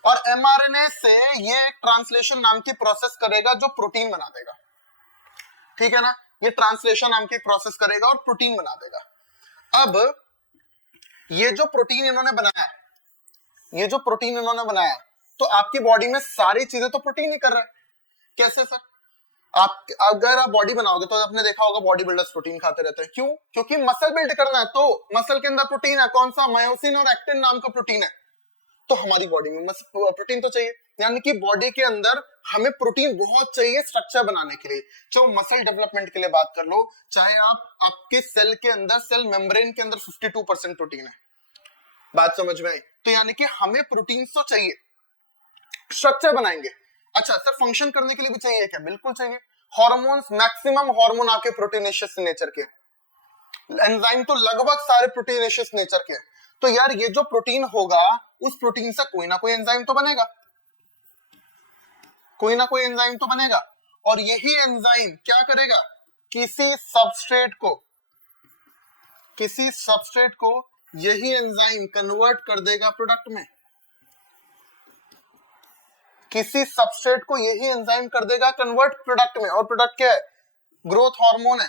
और एमआरएनए से ये ट्रांसलेशन नाम की प्रोसेस करेगा जो प्रोटीन बना देगा, ठीक है ना। ये ट्रांसलेशन नाम की प्रोसेस करेगा और प्रोटीन बना देगा। अब ये जो प्रोटीन इन्होंने बनाया, तो आपकी बॉडी में सारी चीजें तो प्रोटीन ही कर रहा है। कैसे सर, आप अगर आप बॉडी बनाओगे तो आपने देखा होगा बॉडी बिल्डर्स प्रोटीन खाते रहते हैं, क्यों, क्योंकि मसल बिल्ड करना है, तो मसल के अंदर प्रोटीन है, कौन सा, मायोसिन और एक्टिन नाम का प्रोटीन है। तो हमारी बॉडी में प्रोटीन तो चाहिए, यानी कि बॉडी के अंदर हमें प्रोटीन बहुत चाहिए स्ट्रक्चर बनाने के लिए। चाहे मसल डेवलपमेंट के लिए बात कर लो, चाहे आप आपके सेल के अंदर, सेल मेम्ब्रेन के अंदर 52% प्रोटीन है। बात समझ में आई। तो यानी कि हमें प्रोटीन तो चाहिए, स्ट्रक्चर बनाएंगे। अच्छा सर फंक्शन करने के लिए भी चाहिए क्या, बिल्कुल चाहिए। हार्मोन्स, मैक्सिमम हार्मोन आपके प्रोटीनेशियस नेचर के, एंजाइम तो लगभग सारे प्रोटीनेशियस नेचर के। तो यार ये जो प्रोटीन होगा, उस प्रोटीन से कोई ना कोई एंजाइम तो बनेगा, कोई ना कोई एंजाइम तो बनेगा, और यही एंजाइम क्या करेगा, किसी सबस्ट्रेट को यही एंजाइम कन्वर्ट कर देगा प्रोडक्ट में, किसी सबस्ट्रेट को यही एंजाइम कर देगा कन्वर्ट प्रोडक्ट में। और प्रोडक्ट क्या है, ग्रोथ हार्मोन है।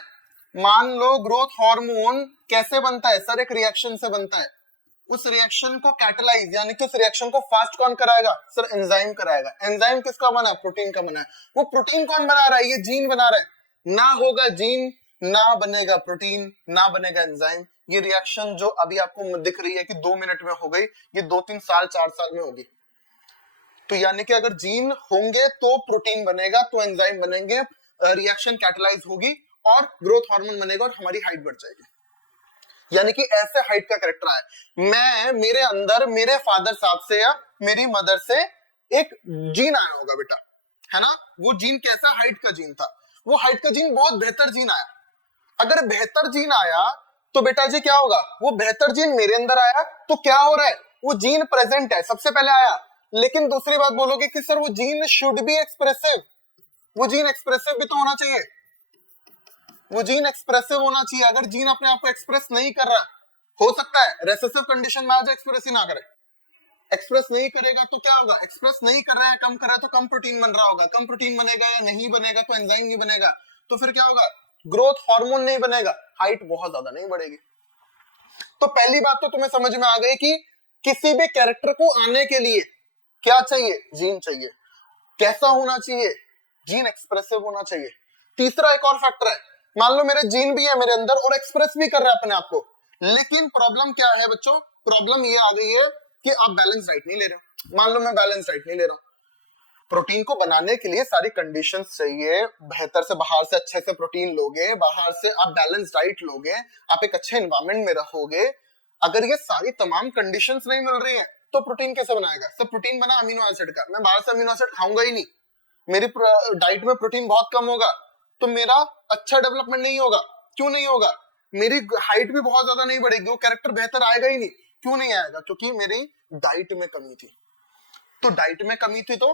मान लो ग्रोथ हार्मोन कैसे बनता है सर, एक रिएक्शन से बनता है। उस रिएक्शन को कैटलाइज, यानी कि उस रिएक्शन को फास्ट कौन कराएगा सर, एंजाइम कराएगा। एंजाइम किसका बना है, प्रोटीन का बना है। वो प्रोटीन कौन बना रहा है, ये जीन बना रहा है। ना होगा जीन, ना बनेगा प्रोटीन, ना बनेगा एंजाइम। ये रिएक्शन जो अभी आपको दिख रही है कि 2 मिनट में हो गई, ये 2-3 साल 4 साल में होगी। तो यानी कि अगर जीन होंगे तो प्रोटीन बनेगा, तो एंजाइम बनेंगे, रिएक्शन कैटलाइज होगी और ग्रोथ हार्मोन बनेगा और हमारी हाइट बढ़ जाएगी। यानी कि ऐसे हाइट का कैरेक्टर है। मेरे अंदर मेरे फादर साहब से या मेरी मदर से एक जीन आया होगा बेटा, है ना। वो जीन कैसा हाइट का जीन था, वो हाइट का जीन बहुत बेहतर जीन आया। अगर बेहतर जीन आया तो बेटा जी क्या होगा, वो बेहतर जीन मेरे अंदर आया तो क्या हो रहा है, वो जीन प्रेजेंट है, सबसे पहले आया। लेकिन दूसरी बात बोलोगे कि सर वो जीन शुड बी एक्सप्रेसिव, वो जीन एक्सप्रेसिव भी तो होना चाहिए, वो जीन एक्सप्रेसिव होना चाहिए। अगर जीन अपने आप को एक्सप्रेस नहीं कर रहा, हो सकता है रेसेसिव कंडीशन में आ जाए, एक्सप्रेस ही ना करे। एक्सप्रेस नहीं करेगा तो क्या होगा, एक्सप्रेस नहीं कर रहा है, कम कर रहा है तो कम प्रोटीन बन रहा होगा। कम प्रोटीन बनेगा या नहीं बनेगा तो एंजाइम नहीं बनेगा, तो फिर क्या होगा, ग्रोथ हार्मोन नहीं बनेगा, हाइट बहुत ज्यादा नहीं बढ़ेगी। तो पहली बात तो तुम्हें समझ में आ गई कि किसी भी कैरेक्टर को आने के लिए क्या चाहिए, जीन चाहिए। कैसा होना चाहिए, जीन एक्सप्रेसिव होना चाहिए। तीसरा एक और फैक्टर है, मान लो मेरे जीन भी है मेरे अंदर और एक्सप्रेस भी कर रहा है अपने आप को, लेकिन प्रॉब्लम क्या है बच्चों, प्रॉब्लम ये आ गई है कि आप बैलेंस डाइट नहीं ले रहे हो। मान लो मैं बैलेंस डाइट नहीं ले रहा हूं, प्रोटीन को बनाने के लिए सारी कंडीशंस चाहिए, बेहतर से बाहर से अच्छे से प्रोटीन लोगे, बाहर से आप बैलेंस डाइट लोगे, आप एक अच्छे एनवायरमेंट में रहोगे। अगर ये सारी तमाम कंडीशंस नहीं मिल रही हैं तो प्रोटीन कैसे बनाएगा। सब प्रोटीन बना अमीनो एसिड का, मैं बाहर से अमीनो एसिड खाऊंगा ही नहीं, मेरी डाइट में प्रोटीन बहुत कम होगा, तो मेरा अच्छा डेवलपमेंट नहीं होगा। क्यों नहीं होगा, मेरी हाइट भी बहुत ज्यादा नहीं बढ़ेगी, वो कैरेक्टर बेहतर आएगा ही नहीं। क्यों नहीं आएगा, क्योंकि मेरी डाइट में कमी थी। तो डाइट में कमी थी तो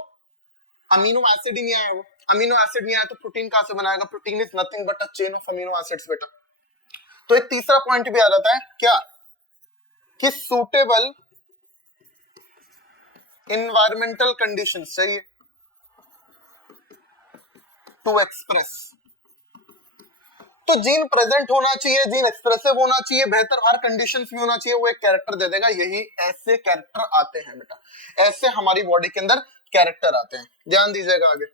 अमीनो एसिड ही नहीं आया, वो अमीनो एसिड नहीं आया तो प्रोटीन कहां से बनाएगा? Protein is nothing but a chain of amino acids बेटा। तो एक तीसरा पॉइंट भी आ जाता है क्या, कि सूटेबल इन्वायरमेंटल कंडीशंस चाहिए टू एक्सप्रेस। तो जीन प्रेजेंट होना चाहिए, जीन एक्सप्रेसिव होना चाहिए, बेहतर हर कंडीशंस में होना चाहिए, वो एक कैरेक्टर दे देगा। यही ऐसे कैरेक्टर आते हैं बेटा, ऐसे हमारी बॉडी के अंदर कैरेक्टर आते हैं। ध्यान दीजिएगा। आगे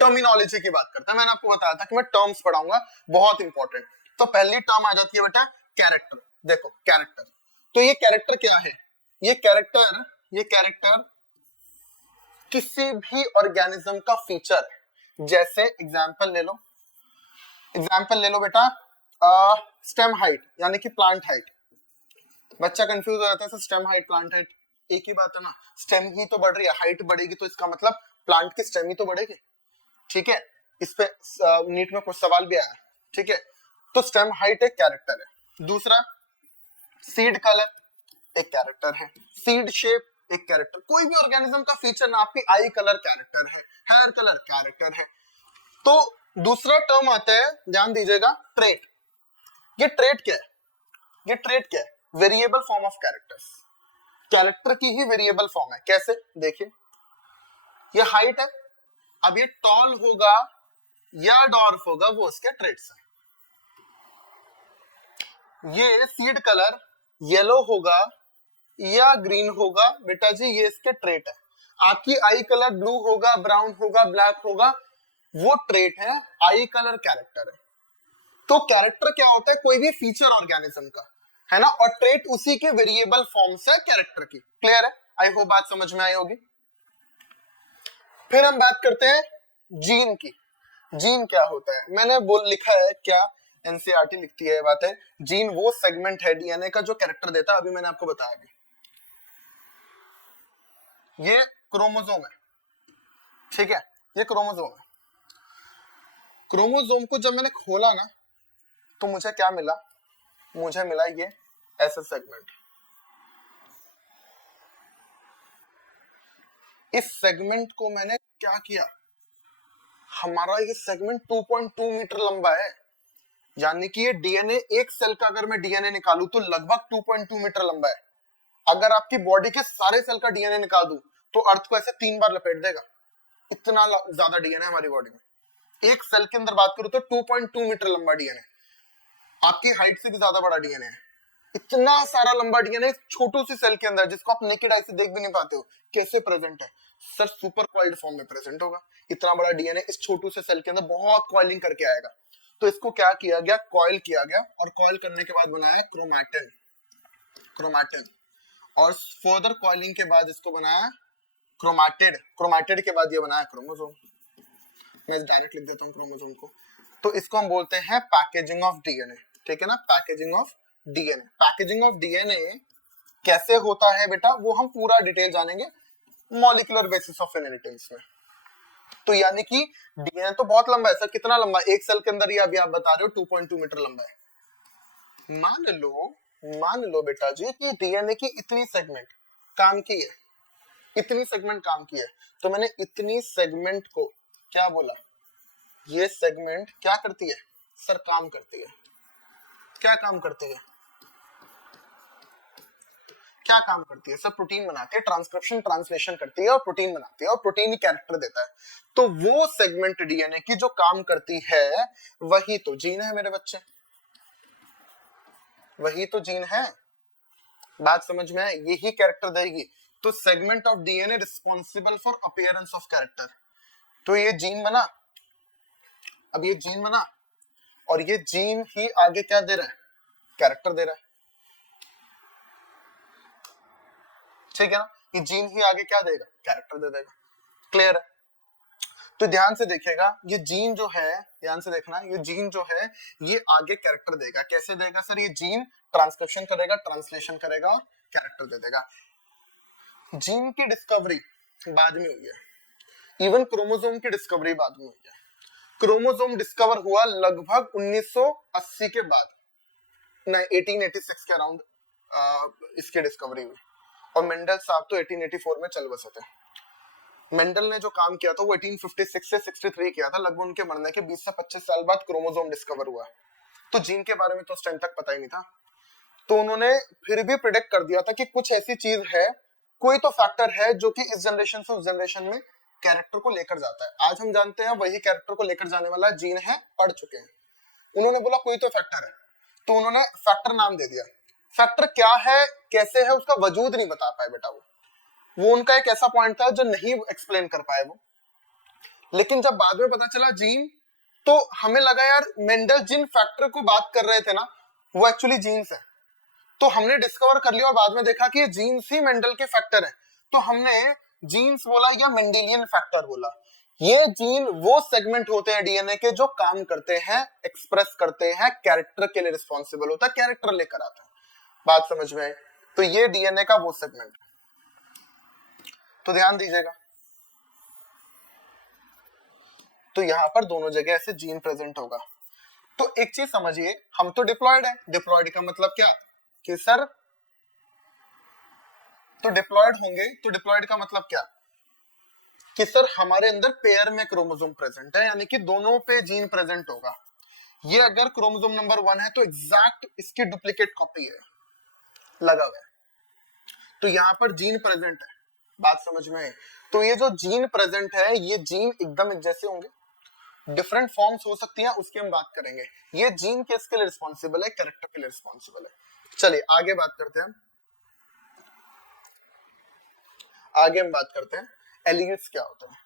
टर्मिनोलॉजी की बात करते हैं। मैंने आपको बताया था कि मैं टर्म्स पढ़ाऊंगा, बहुत इंपॉर्टेंट। तो पहली टर्म आ जाती है बेटा कैरेक्टर। देखो कैरेक्टर, तो ये कैरेक्टर क्या है? ये कैरेक्टर किसी भी ऑर्गेनिज्म का फीचर। जैसे एग्जांपल ले लो बेटा, स्टेम हाइट यानी कि प्लांट हाइट। बच्चा कंफ्यूज हो जाता है, स्टेम हाइट प्लांट हाइट एक ही बात है ना। स्टेम ही तो बढ़ रही है, हाइट बढ़ेगी तो इसका मतलब प्लांट की स्टेम ही तो बढ़ेगी। ठीक है, इस पे नीट में कुछ सवाल भी आया। ठीक है, तो स्टेम हाइट एक कैरेक्टर है। दूसरा सीड कलर एक कैरेक्टर है, सीड शेप एक कैरेक्टर। कोई भी ऑर्गेनिज्म का फीचर ना, आपकी आई कलर कैरेक्टर है, हेयर कलर कैरेक्टर है। तो दूसरा टर्म आता है, ध्यान दीजिएगा, ट्रेट। ये ट्रेट क्या है? ये ट्रेट क्या है? Variable form of characters. Character की ही वेरिएबल फॉर्म है। कैसे? देखिए, ये हाइट है, अब ये टॉल होगा या डॉर्फ होगा, वो उसके ट्रेट्स है। ये सीड कलर येलो होगा या ग्रीन होगा, बेटा जी ये इसके ट्रेट है। आपकी आई कलर ब्लू होगा, ब्राउन होगा, ब्लैक होगा, वो ट्रेट है, आई कलर कैरेक्टर है। तो कैरेक्टर क्या होता है? कोई भी फीचर ऑर्गेनिज्म का, है ना, और ट्रेट उसी के वेरिएबल फॉर्म्स है कैरेक्टर की। क्लियर है? आई होप बात समझ में आई होगी। फिर हम बात करते हैं जीन की। जीन क्या होता है? मैंने लिखा है क्या, एनसीईआरटी लिखती है बात है। जीन वो सेगमेंट है डीएनए का जो कैरेक्टर देता है। अभी मैंने आपको बताया भी, ये क्रोमोसोम है। ठीक है, ये क्रोमोसोम है। क्रोमोसोम को जब मैंने खोला ना, तो मुझे क्या मिला? मुझे मिला ये ऐसा सेगमेंट। इस सेगमेंट को मैंने क्या किया, हमारा ये सेगमेंट 2.2 मीटर लंबा है। यानी कि ये डीएनए, एक सेल का अगर मैं डीएनए निकालूं तो लगभग 2.2 मीटर लंबा है। अगर आपकी बॉडी के सारे सेल का डीएनए निकाल दूं तो अर्थ को ऐसे 3 बार लपेट देगा। इतना ज्यादा डीएनए हमारी बॉडी में। एक सेल के अंदर बात करूं तो 2.2 मीटर लंबा डीएनए, आपकी हाइट से भी ज्यादा बड़ा डीएनए है। इतना सारा लंबा डीएनए छोटू सी सेल के अंदर, जिसको आप नेकेड आई से देख भी नहीं पाते हो, कैसे प्रेजेंट है? सर सुपर कॉइल्ड फॉर्म में प्रेजेंट होगा। इतना बड़ा डीएनए इस छोटू से सेल के अंदर बहुत कॉइलिंग करके आएगा। तो इसको क्या किया गया? कॉइल किया गया, और कॉइल करने के बाद बनाया क्रोमैटिन, और फर्दर कॉइलिंग के बाद इसको बनाया क्रोमैटिड के बाद ये बनाया क्रोमोसोम। मैं डायरेक्ट लिख देता हूँ क्रोमोसोम को। तो इसको हम बोलते हैं पैकेजिंग ऑफ डीएनए। ठीक है ना, packaging of DNA. Packaging of DNA कैसे होता है बेटा, वो हम पूरा डिटेल जानेंगे मॉलिक्यूलर बेसिस ऑफ इनहेरिटेंस में। तो यानी कि डीएनए तो बहुत लंबा है सर। कितना लंबा? एक सेल के अंदर ही अभी आप बता रहे हो 2.2 मीटर लंबा है। मान लो बेटा जी कि डीएनए की इतनी सेगमेंट काम की है, इतनी सेगमेंट काम की है, तो मैंने इतनी सेगमेंट को क्या बोला? ये सेगमेंट क्या करती है सर? काम करती है। क्या काम करती है? क्या काम करती है सर? प्रोटीन बनाती है, ट्रांसक्रिप्शन ट्रांसलेशन करती है और प्रोटीन बनाती है, और प्रोटीन ही कैरेक्टर देता है। तो वो सेगमेंट डीएनए की जो काम करती है, वही तो जीन है मेरे बच्चे, वही तो जीन है। बात समझ में है? यही कैरेक्टर देगी। तो segment of DNA responsible for appearance of character. तो ये जीन बना, अब ये जीन बना, और ये जीन ही आगे क्या दे रहा है? कैरेक्टर दे रहा है। ठीक है ना, ये जीन ही आगे क्या देगा? कैरेक्टर दे देगा। क्लियर है? तो ध्यान से देखिएगा, ये जीन जो है, ध्यान से देखना, ये जीन जो है ये आगे कैरेक्टर देगा। कैसे देगा सर? ये जीन ट्रांसक्रिप्शन करेगा, ट्रांसलेशन करेगा और कैरेक्टर दे देगा। जीन की डिस्कवरी बाद में हुई है, इवन क्रोमोसोम की डिस्कवरी बाद में हुई है। क्रोमोसोम डिस्कवर हुआ लगभग 1980 के बाद, 1886 के अराउंड इसकी डिस्कवरी हुई। और मेंडल साहब तो 1884 में चल बसे थे। मेंडल ने जो काम किया था वो 1856 से 63 किया था, लगभग उनके मरने के 20 से 25 साल बाद क्रोमोसोम डिस्कवर हुआ। तो जीन के बारे में तो उस टाइम तक पता ही नहीं था, तो उन्होंने फिर भी प्रिडिक्ट कर दिया था कि कुछ ऐसी चीज है, कोई तो फैक्टर है जो कि इस जनरेशन से उस जनरेशन में कैरेक्टर को लेकर जाता है। आज हम जानते हैं वही कैरेक्टर को लेकर जाने वाला जीन है, पढ़ चुके हैं। उन्होंने बोला कोई तो फैक्टर है, तो उन्होंने फैक्टर नाम दे दिया। फैक्टर क्या है, कैसे है, उसका वजूद नहीं बता पाए बेटा। वो उनका एक ऐसा पॉइंट था जो नहीं एक्सप्लेन कर पाए वो। लेकिन जब बाद में पता चला जीन, तो हमें लगा यार मेंडल जिन फैक्टर को बात कर रहे थे ना, वो एक्चुअली जीन्स है। तो हमने डिस्कवर कर लिया और बाद में देखा कि ये जीन्स ही मेंडल के फैक्टर है। तो हमने जीन्स बोला या मेंडेलियन फैक्टर बोला। ये जीन वो सेगमेंट होते हैं डीएनए के जो काम करते हैं, एक्सप्रेस करते हैं, कैरेक्टर के लिए रिस्पॉन्सिबल होता है, कैरेक्टर लेकर आता है। बात समझ में आई? तो ये डीएनए का वो सेगमेंट, तो ध्यान दीजिएगा। तो यहां पर दोनों जगह ऐसे जीन प्रेजेंट होगा। तो एक चीज समझिए, हम तो डिप्लॉयड है। डिप्लॉयड का मतलब क्या कि सर, तो डिप्लॉयड होंगे, तो डिप्लॉयड का मतलब क्या कि सर हमारे अंदर पेयर में क्रोमोसोम प्रेजेंट है, यानी कि दोनों पे जीन प्रेजेंट होगा। ये अगर क्रोमोसोम नंबर 1 है तो एग्जैक्ट इसकी डुप्लीकेट कॉपी है, लगा हुआ है। तो यहां पर जीन प्रेजेंट है। बात समझ में आई? तो ये जो जीन प्रेजेंट है, ये जीन एकदम एक जैसे होंगे, डिफरेंट फॉर्म्स हो सकती हैं, उसकी हम बात करेंगे। ये जीन किसके लिए रिस्पॉन्सिबल है? कैरेक्टर के लिए रिस्पॉन्सिबल है। चलिए आगे बात करते हैं। आगे हम बात करते हैं एलील्स क्या होता है।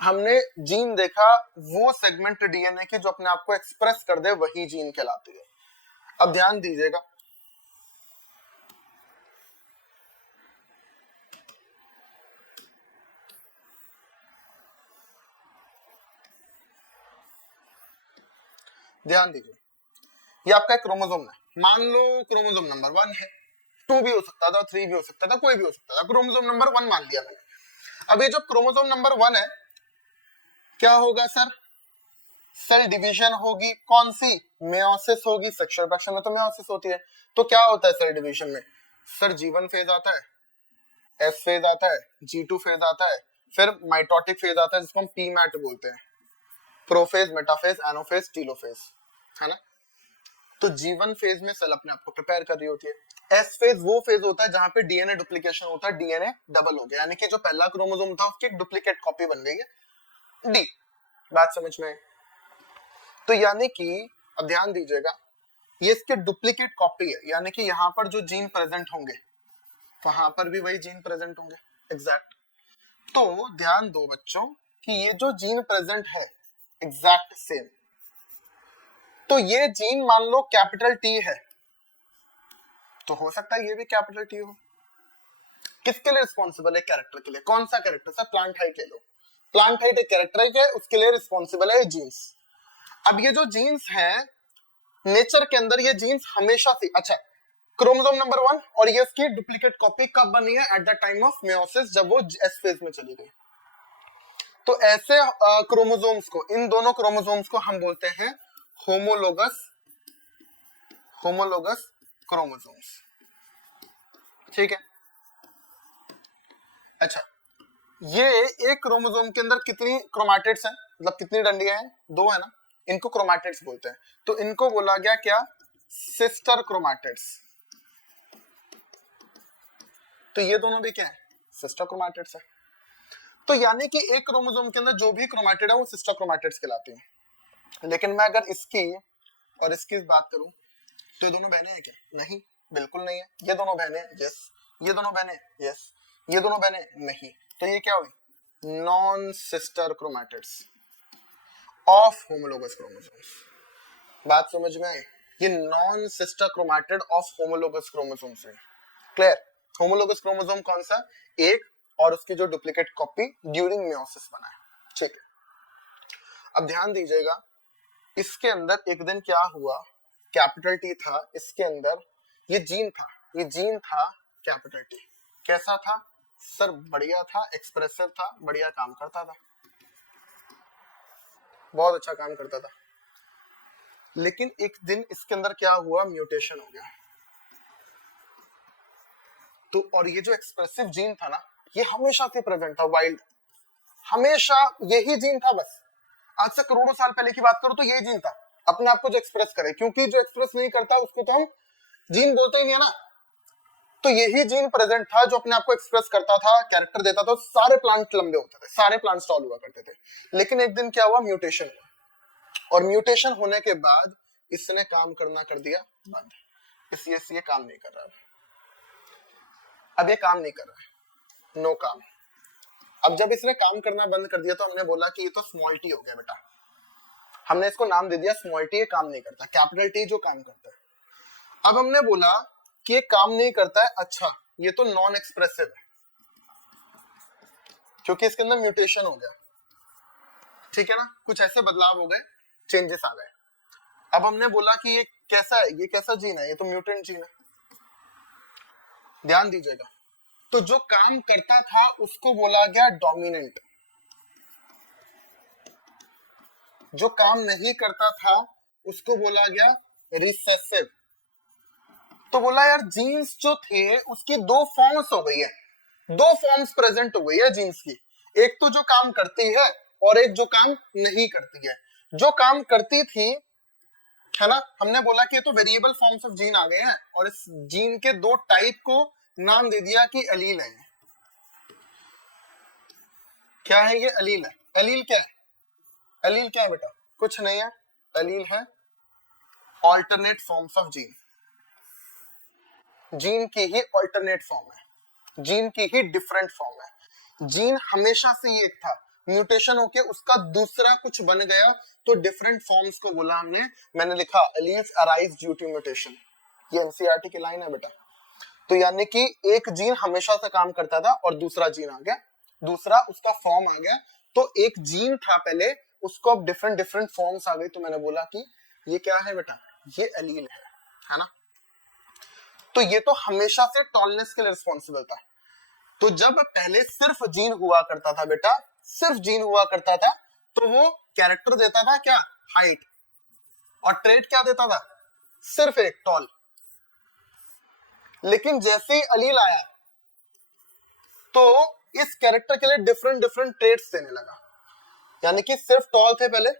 हमने जीन देखा, वो सेगमेंट डीएनए की जो अपने आप को एक्सप्रेस कर दे वही जीन कहलाती है। अब ध्यान दीजिएगा, ध्यान दीजिए। ये आपका क्रोमोसोम है, मान लो क्रोमोसोम नंबर 1 है, 2 भी हो सकता था, 3 भी हो सकता था, कोई भी हो सकता था। क्रोमोसोम नंबर 1 मान लिया मैंने। अब ये जो क्रोमोसोम नंबर 1 है, क्या होगा सर? सेल डिवीजन होगी। कौन सी? मेयोसिस होगी। सेक्सुअल रिप्रोडक्शन में तो मेयोसिस होती है। तो क्या होता है सेल डिवीजन में? सर G1 फेज आता है, एस फेज आता है, G2 फेज आता है, फिर माइटोटिक फेज आता है जिसको हम पीमैट बोलते हैं, प्रोफेज, मेटाफेज, एनाफेज, टीलोफेज, है ना। तो G1 फेज में सेल अपने आप को प्रिपेयर कर रही होती है। एस फेज वो फेज होता है जहां पे डीएनए डुप्लीकेशन होता है, डीएनए डबल हो गया, यानी कि जो पहला क्रोमोसोम था उसकी डुप्लीकेट कॉपी बन गई है, डी। बात समझ में? तो यानी कि अब ध्यान दीजिएगा, ये इसके डुप्लीकेट कॉपी है, यानी कि यहां पर जो जीन प्रेजेंट होंगे वहां पर भी वही जीन प्रेजेंट होंगे, एग्जैक्ट। तो ध्यान दो बच्चों कि ये जो जीन प्रेजेंट है एग्जैक्ट सेम, तो ये जीन मान लो कैपिटल टी है, तो हो सकता है ये भी कैपिटल टी हो। किसके लिए रिस्पॉन्सिबल है? कैरेक्टर के लिए। कौन सा कैरेक्टर? सर प्लांट हाइट ले लो। प्लांट हाइट एक कैरेक्टर है, उसके लिए रिस्पॉन्सिबल है जीन्स। अब ये जो जीन्स है नेचर के अंदर, ये जीन्स हमेशा से, अच्छा क्रोमोसोम नंबर 1 और ये इसकी डुप्लीकेट कॉपी कब बनी है? At the time of meiosis, जब वो एस फेज में चली गई। तो ऐसे क्रोमोसोम्स को, इन दोनों क्रोमोसोम्स को हम बोलते हैं होमोलोगस, होमोलोगस क्रोमोसोम्स, ठीक है। अच्छा, ये एक क्रोमोसोम के अंदर कितनी क्रोमैटिड्स हैं, मतलब कितनी डंडियां हैं? 2 है ना, इनको क्रोमैटिड्स बोलते हैं। तो इनको बोला गया क्या? Sister chromatids. तो ये दोनों भी क्या है? सिस्टर क्रोमैटिड्स है। तो यानी कि एक क्रोमोसोम के अंदर जो भी क्रोमैटिड है वो सिस्टर क्रोमैटिड्स कहलाती है। लेकिन मैं अगर इसकी और इसकी बात करूं तो ये दोनों बहनें हैं क्या? नहीं, बिल्कुल नहीं है। ये दोनों बहनें, यस। ये दोनों बहनें, यस। ये दोनों बहनें, नहीं। तो ये क्या हुई? Non sister chromatids of homologous chromosomes. बात समझ में आई? ये non sister chromatid of homologous chromosomes है। क्लियर? होमोलोगस क्रोमोसोम कौन सा? एक, और उसकी जो डुप्लीकेट कॉपी ड्यूरिंग मेयोसिस बना है, ठीक है। अब ध्यान दीजिएगा, इसके अंदर एक दिन क्या हुआ, कैपिटल टी था इसके अंदर, ये जीन था, ये जीन था कैपिटल टी। कैसा था सर? बढ़िया था, एक्सप्रेसिव था, बढ़िया काम करता था, बहुत अच्छा काम करता था। लेकिन एक दिन इसके अंदर क्या हुआ? म्यूटेशन हो गया। तो और ये जो एक्सप्रेसिव जीन था ना, ये हमेशा से प्रेजेंट था वाइल्ड, हमेशा यही जीन था बस। आज से करोड़ों साल पहले की बात करो तो यही जीन था अपने आप को जो एक्सप्रेस करे, क्योंकि जो एक्सप्रेस नहीं करता उसको तो हम जीन बोलते ही नहीं है ना। तो यही जीन प्रेजेंट था जो अपने आप को एक्सप्रेस करता था, कैरेक्टर देता था, सारे प्लांट लंबे होते थे, सारे प्लांट टॉल हुआ करते थे। लेकिन एक दिन क्या हुआ, म्यूटेशन हुआ, और म्यूटेशन होने के बाद इसने काम करना कर दिया बंद, इसलिए ये काम नहीं कर रहा है। अब ये काम नहीं कर रहा है, नो काम। अब जब इसने काम करना बंद कर दिया तो हमने बोला कि ये तो स्मॉल टी हो गया बेटा, हमने इसको नाम दे दिया स्मॉल टी, ये काम नहीं करता, कैपिटल टी जो काम करता है। अब हमने बोला कि ये काम नहीं करता है, अच्छा ये तो नॉन एक्सप्रेसिव है क्योंकि इसके अंदर म्यूटेशन हो गया, ठीक है ना, कुछ ऐसे बदलाव हो गए, चेंजेस आ गए। अब हमने बोला कि ये कैसा है, ये कैसा जीन है, ये तो म्यूटेंट जीन है। ध्यान दीजिएगा, तो जो काम करता था उसको बोला गया डोमिनेंट, जो काम नहीं करता था उसको बोला गया रिसेसिव। तो बोला यार जीन्स जो थे उसकी दो फॉर्म्स हो गई है, दो फॉर्म्स प्रेजेंट हो गई है जीन्स की, एक तो जो काम करती है और एक जो काम नहीं करती है। जो काम करती थी, है ना, हमने बोला कि ये तो वेरिएबल फॉर्म्स ऑफ जीन आ गए हैं, और इस जीन के दो टाइप को नाम दे दिया कि एलील है। क्या है ये, एलील है। एलील क्या है, एलील क्या है बेटा, कुछ नहीं है, एलील है alternate forms of gene, gene की ही ऑल्टरनेट फॉर्म है, जीन की ही डिफरेंट फॉर्म है। जीन हमेशा से ही एक था, म्यूटेशन होके उसका दूसरा कुछ बन गया, तो डिफरेंट फॉर्म्स को बोला हमने, मैंने लिखा alleles arise due to mutation, ये एनसीईआरटी की लाइन है बेटा। तो यानी कि एक जीन हमेशा से काम करता था और दूसरा जीन आ गया, दूसरा उसका फॉर्म आ गया। तो एक जीन था पहले, उसको अब डिफरेंट डिफरेंट फॉर्म्स आ गई, तो मैंने बोला कि ये क्या है बेटा, ये एलील है ना। तो ये तो हमेशा से टॉलनेस के लिए रिस्पॉन्सिबल था। तो जब पहले सिर्फ जीन हुआ करता था बेटा, सिर्फ जीन हुआ करता था, तो वो कैरेक्टर देता था क्या, हाइट, और ट्रेट क्या देता था, सिर्फ एक टॉल। लेकिन जैसे ही एलील आया तो इस कैरेक्टर के लिए डिफरेंट डिफरेंट ट्रेट्स देने लगा, यानी कि सिर्फ टॉल थे पहले,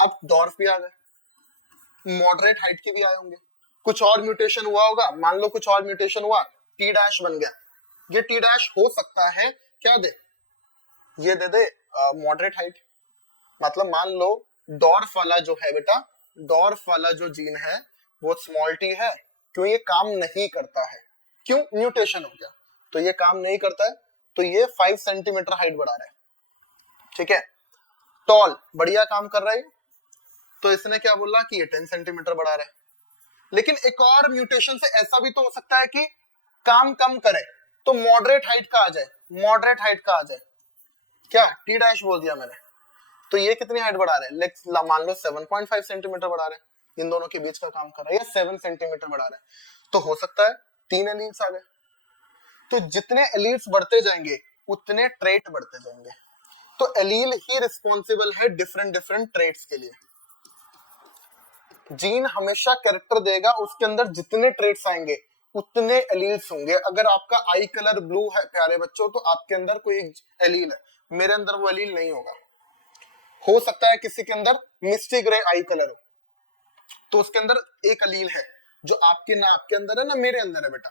अब डॉर्फ भी आ गए, मॉडरेट हाइट के भी आए होंगे, कुछ और म्यूटेशन हुआ होगा, मान लो कुछ और म्यूटेशन हुआ, टी डैश बन गया। ये टी डैश हो सकता है क्या दे, ये दे दे मॉडरेट हाइट, मतलब मान लो डॉर्फ वाला जो है बेटा, डॉर्फ वाला जो जीन है वो स्मॉल टी है, क्यों, ये काम नहीं करता है, क्यों, म्यूटेशन हो गया, तो ये काम नहीं करता है, तो ये 5 सेंटीमीटर हाइट बढ़ा रहा है, ठीक है। टॉल बढ़िया काम कर रहा है, तो इसने क्या बोला कि ये 10 सेंटीमीटर बढ़ा रहा है। लेकिन एक और म्यूटेशन से ऐसा भी तो हो सकता है कि काम कम करे, तो मॉडरेट हाइट का आ जाए, मॉडरेट हाइट का आ जाए, क्या टी डैश बोल दिया मैंने, तो ये कितनी हाइट बढ़ा रहे हैं, मान लो 7.5 सेंटीमीटर बढ़ा रहे हैं, इन दोनों के बीच का काम कर रहा है, या 7 सेंटीमीटर बढ़ा रहे हैं, तो हो सकता है 3 एलील्स आ गए। तो जितने एलील्स बढ़ते जाएंगे उतने ट्रेट बढ़ते जाएंगे, तो एलील ही रिस्पॉन्सिबल है डिफरेंट डिफरेंट ट्रेट्स के लिए। जीन हमेशा कैरेक्टर देगा, उसके अंदर जितने ट्रेट्स आएंगे उतने एलील्स होंगे। अगर आपका आई कलर ब्लू है प्यारे बच्चों, तो आपके अंदर कोई एक एलील है, मेरे अंदर वो एलील नहीं होगा। हो सकता है किसी के अंदर मिस्टी ग्रे आई कलर, तो उसके अंदर एक एलील है जो आपके ना आपके अंदर है ना मेरे अंदर है बेटा।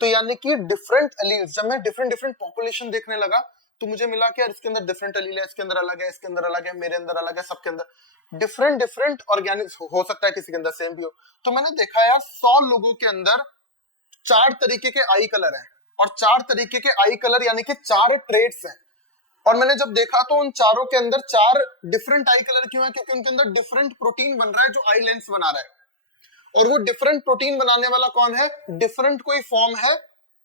तो यानी कि डिफरेंट एलील्स, जब मैं डिफरेंट डिफरेंट पॉपुलेशन देखने लगा तो मुझे मिला कि यार इसके अंदर डिफरेंट एलील है, इसके अंदर अलग है, इसके अंदर अलग है, मेरे अंदर अलग है, सबके अंदर डिफरेंट डिफरेंट ऑर्गेनिक्स हो सकता है किसी के अंदर सेम भी हो। तो मैंने देखा यार 100 लोगों के अंदर 4 तरीके के आई कलर हैं, और 4 तरीके के आई कलर यानी कि 4 ट्रेट्स हैं। और मैंने जब देखा तो उन चारों के अंदर 4 डिफरेंट आई कलर क्यों है, क्योंकि उनके अंदर डिफरेंट प्रोटीन बन रहा है जो आई लेंस बना रहा है, और वो डिफरेंट प्रोटीन बनाने वाला कौन है, डिफरेंट कोई फॉर्म है,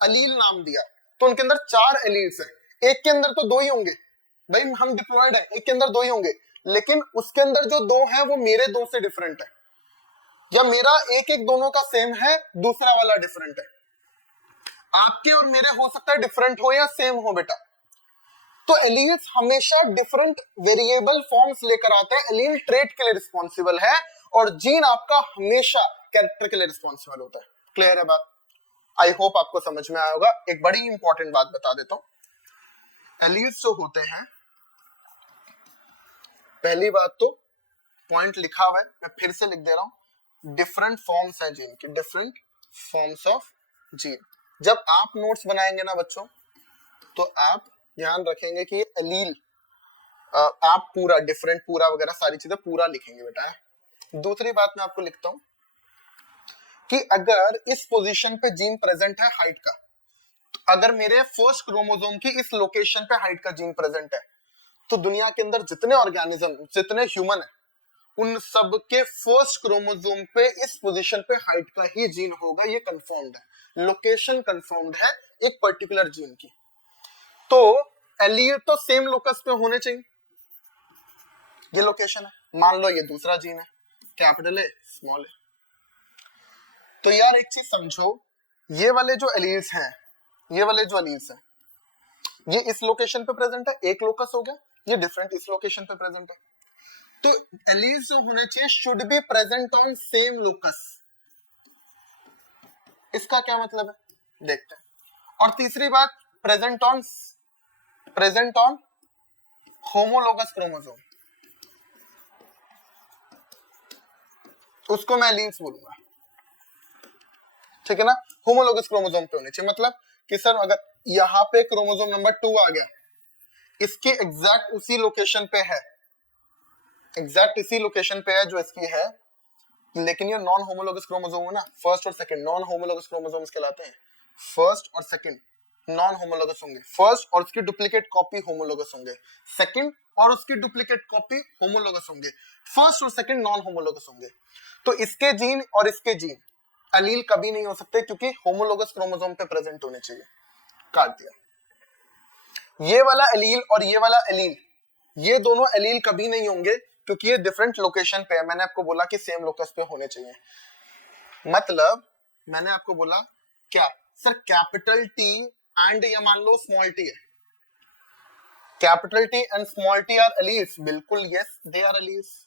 एलील नाम दिया। तो उनके अंदर 4 एलील्स हैं, एक के अंदर तो 2 ही होंगे भाई, हम डिप्लॉयड है, एक के अंदर 2 ही होंगे, लेकिन उसके अंदर जो 2 हैं वो मेरे 2 से डिफरेंट है, या मेरा एक एक दोनों का सेम है, दूसरा वाला डिफरेंट है। आपके और मेरे हो सकता है डिफरेंट हो या सेम हो बेटा। तो एलील्स हमेशा डिफरेंट वेरिएबल फॉर्म्स लेकर आते हैं, एलील ट्रेट के लिए रिस्पॉन्सिबल है, और जीन आपका हमेशा कैरेक्टर के लिए रिस्पॉन्सिबल होता है। क्लियर है बात। आई होप आपको समझ में आया होगा। एक बड़ी इंपॉर्टेंट बात बता देता हूं, एलील्स जो होते हैं, पहली बात तो पॉइंट लिखा हुआ है, मैं फिर से लिख दे रहा हूं, डिफरेंट फॉर्म्स है जीन की, डिफरेंट फॉर्म्स ऑफ जीन। जब आप नोट्स बनाएंगे ना बच्चों, तो आप ध्यान रखेंगे कि एलील आप पूरा डिफरेंट पूरा वगैरह सारी चीजें पूरा लिखेंगे बेटा। दूसरी बात मैं आपको लिखता हूं कि अगर इस पोजीशन पे जीन प्रेजेंट है हाइट का, तो अगर मेरे फर्स्ट क्रोमोसोम की इस लोकेशन पे हाइट का जीन प्रेजेंट है, तो दुनिया के अंदर जितने ऑर्गेनिज्म, जितने ह्यूमन है, उन सब के फर्स्ट क्रोमोसोम पे इस पोजीशन पे हाइट का ही जीन होगा। ये कंफर्म्ड है, लोकेशन कंफर्म्ड है एक पर्टिकुलर जीन की। तो एलील तो सेम लोकस पे होने चाहिए, ये लोकेशन है। मान लो ये दूसरा जीन है, कैपिटल ए स्मॉल ए। तो यार एक चीज समझो, ये वाले जो एलील्स हैं, ये वाले जो एलील्स हैं, ये इस लोकेशन पे प्रेजेंट है, एक लोकस हो गया। ये डिफरेंट इस लोकेशन पे प्रेजेंट है। तो एलील्स जो होने चाहिए should be present on same locus. इसका क्या मतलब है, देखते हैं। और तीसरी बात, प्रेजेंट ऑन होमोलोगस क्रोमोसोम, उसको मैं एलील्स बोलूंगा, ठीक है ना। होमोलोगस क्रोमोसोम पे होने चाहिए, मतलब कि सर अगर यहाँ पे क्रोमोसोम नंबर 2 आ गया, इसके एग्जैक्ट उसी लोकेशन पे है, एग्जैक्ट इसी लोकेशन पे है जो इसकी है, लेकिन ये नॉन होमोलोगस क्रोमोसोम है ना। फर्स्ट और सेकंड नॉन होमोलोगस क्रोमोसोम्स कहलाते हैं। फर्स्ट और सेकंड नॉन होमोलोगस होंगे, फर्स्ट और उसकी डुप्लीकेट कॉपी होमोलोगस होंगे, सेकंड और उसकी डुप्लीकेट कॉपी होमोलोगस होंगे, फर्स्ट और सेकंड नॉन होमोलोगस होंगे। तो इसके जीन और इसके जीन एलील कभी नहीं हो सकते, क्योंकि होमोलोगस क्रोमोसोम पे प्रेजेंट होने चाहिए। काट दिया। ये वाला एलील और ये वाला एलील, ये दोनों एलील कभी नहीं होंगे, क्योंकि ये डिफरेंट लोकेशन पे है। मैंने आपको बोला कि सेम लोकस पे होने चाहिए। मतलब मैंने आपको बोला क्या सर, कैपिटल टी एंड ये मान लो स्मॉल टी है, capital T and small T R alleles, बिल्कुल यस दे आर एलील्स।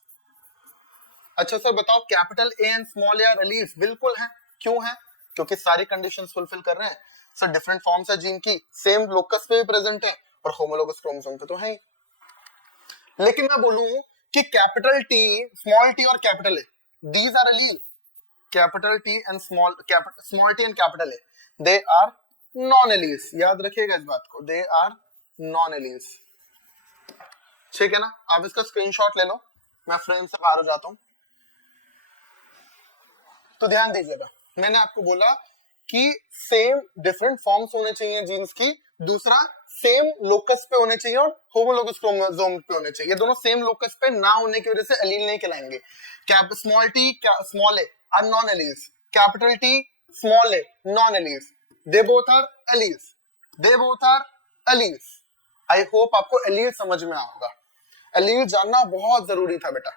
अच्छा सर बताओ, capital A and small A are alleles, बिल्कुल है। क्यों है, क्योंकि सारी कंडीशंस फुलफिल कर रहे हैं। सर डिफरेंट फॉर्म्स है जीन की, सेम लोकस पे भी प्रेजेंट है और होमोलोगस क्रोमोसोम पे तो है ही। लेकिन मैं बोलूं कि कैपिटल टी, स्मॉल टी और capital A, these are allele. Capital T and small T and capital A, they are non alleles. याद रखिएगा इस बात को, दे आर नॉन एलील्स, ठीक है ना। आप इसका स्क्रीनशॉट ले लो, मैं फ्रेम से बाहर हो जाता हूं। तो ध्यान दीजिएगा, मैंने आपको बोला कि सेम डिफरेंट फॉर्म्स होने चाहिए जीन्स की, दूसरा सेम लोकस पे होने चाहिए और होमोलोगस क्रोमोसोम पे होने चाहिए। ये दोनों सेम लोकस पे ना होने की वजह से एलील नहीं कहलाएंगे। Small T small A are non alleles, capital T small A non alleles, they both are alleles, they both are alleles. I hope आपको एलील समझ में आएगा। एलील जानना बहुत जरूरी था बेटा।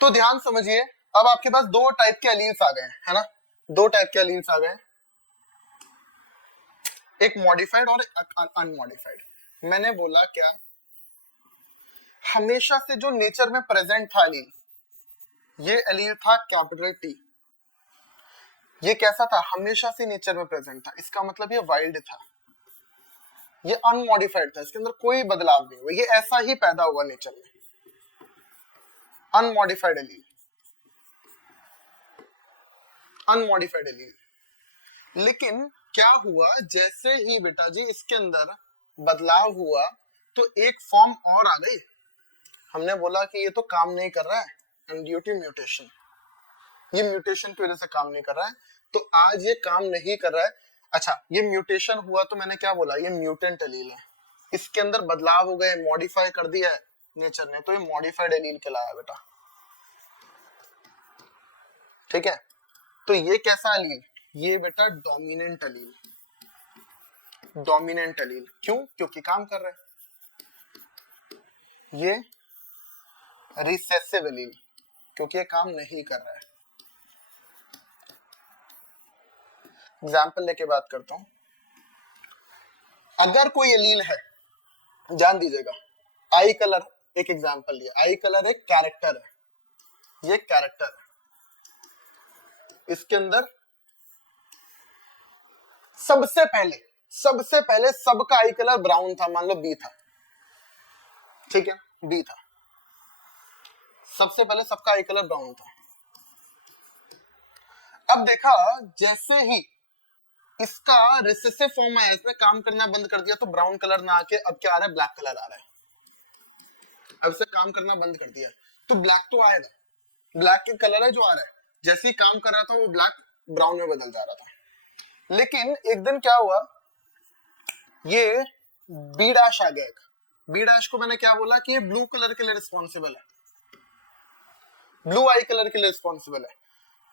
तो ध्यान समझिए, अब आपके पास दो टाइप के एलील्स आ गए, है ना। दो टाइप के एलील्स आ गए, एक मॉडिफाइड और एक अनमॉडिफाइड। मैंने बोला क्या, हमेशा से जो नेचर में प्रेजेंट था एलील, ये एलील था कैपिटल टी। ये कैसा था, हमेशा से नेचर में प्रेजेंट था, इसका मतलब ये वाइल्ड था। ये अनमॉडिफाइड था, इसके अंदर कोई बदलाव नहीं हुआ, ये ऐसा ही पैदा हुआ नेचर में। Unmodified allele, unmodified allele. लेकिन क्या हुआ, जैसे ही बेटा जी इसके अंदर बदलाव हुआ, तो एक फॉर्म और आ गई। हमने बोला कि ये तो काम नहीं कर रहा है, एंड ड्यू टू म्यूटेशन, ये म्यूटेशन की वजह से काम नहीं कर रहा है, तो आज ये काम नहीं कर रहा है। अच्छा, ये म्यूटेशन हुआ तो मैंने क्या बोला, ये म्यूटेंट एलील है, इसके अंदर बदलाव हो गए, मॉडिफाई कर दिया है नेचर ने, तो ये मॉडिफाइड एलील कहलाया बेटा, ठीक है। तो ये कैसा एलील, ये बेटा डोमिनेंट एलील, डोमिनेंट एलील। क्यों, क्योंकि काम कर रहा है। ये रिसेसिव एलील, क्योंकि ये काम नहीं कर रहा है। एग्जाम्पल लेके बात करता हूं। अगर कोई एलील है, ध्यान दीजिएगा, आई कलर एक एग्जाम्पल लिया, आई कलर एक कैरेक्टर है, ये कैरेक्टर है, इसके अंदर सबसे पहले सबका आई कलर ब्राउन था, मान लो बी था, ठीक है, बी था, सबसे पहले सबका आई कलर ब्राउन था। अब देखा जैसे ही इसका रिसेसिव फॉर्म आया, इसने काम करना बंद कर दिया, तो ब्राउन कलर ना आके अब क्या आ रहा है, ब्लैक कलर आ रहा है। अब इसने काम करना बंद कर दिया तो ब्लैक तो आएगा, ब्लैक के कलर है जो आ रहा है, जैसे ही काम कर रहा था वो ब्लैक ब्राउन में बदल जा रहा था। लेकिन एक दिन क्या हुआ, ये बी डैश आ गया। बी डैश को मैंने क्या बोला कि ये ब्लू कलर के लिए रिस्पॉन्सिबल है, ब्लू आई कलर के लिए रिस्पॉन्सिबल है।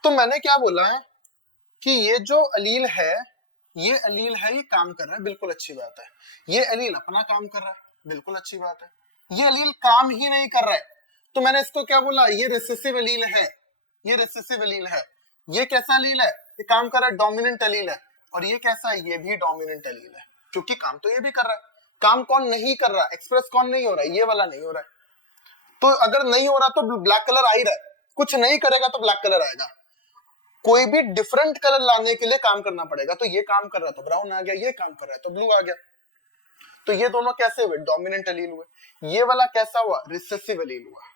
तो मैंने क्या बोला कि ये जो अलील है, ये अलील है, ये काम कर रहा है, बिल्कुल अच्छी बात है। ये अलील अपना काम कर रहा है, बिल्कुल अच्छी बात है। ये अलील काम ही नहीं कर रहा है, तो मैंने इसको क्या बोला, ये रिसेसिव अलील है, ये रिसेसिव अलील है। ये कैसा अलील है, ये काम कर रहा है, डोमिनेंट अलील है। और ये कैसा है, ये भी डोमिनेंट अलील है, क्योंकि काम तो ये भी कर रहा है। काम कौन नहीं कर रहा, एक्सप्रेस कौन नहीं हो रहा है, ये वाला नहीं हो रहा है। तो अगर नहीं हो रहा तो ब्लैक कलर आ ही रहा है, कुछ नहीं करेगा तो ब्लैक कलर आएगा। कोई भी डिफरेंट कलर लाने के लिए काम करना पड़ेगा। तो ये काम कर रहा तो ब्राउन आ गया, ये काम कर रहा है तो ब्लू आ गया। तो ये दोनों कैसे हुए, डोमिनेंट अलील हुए। ये वाला कैसा हुआ, रिसेसिव अलील हुआ।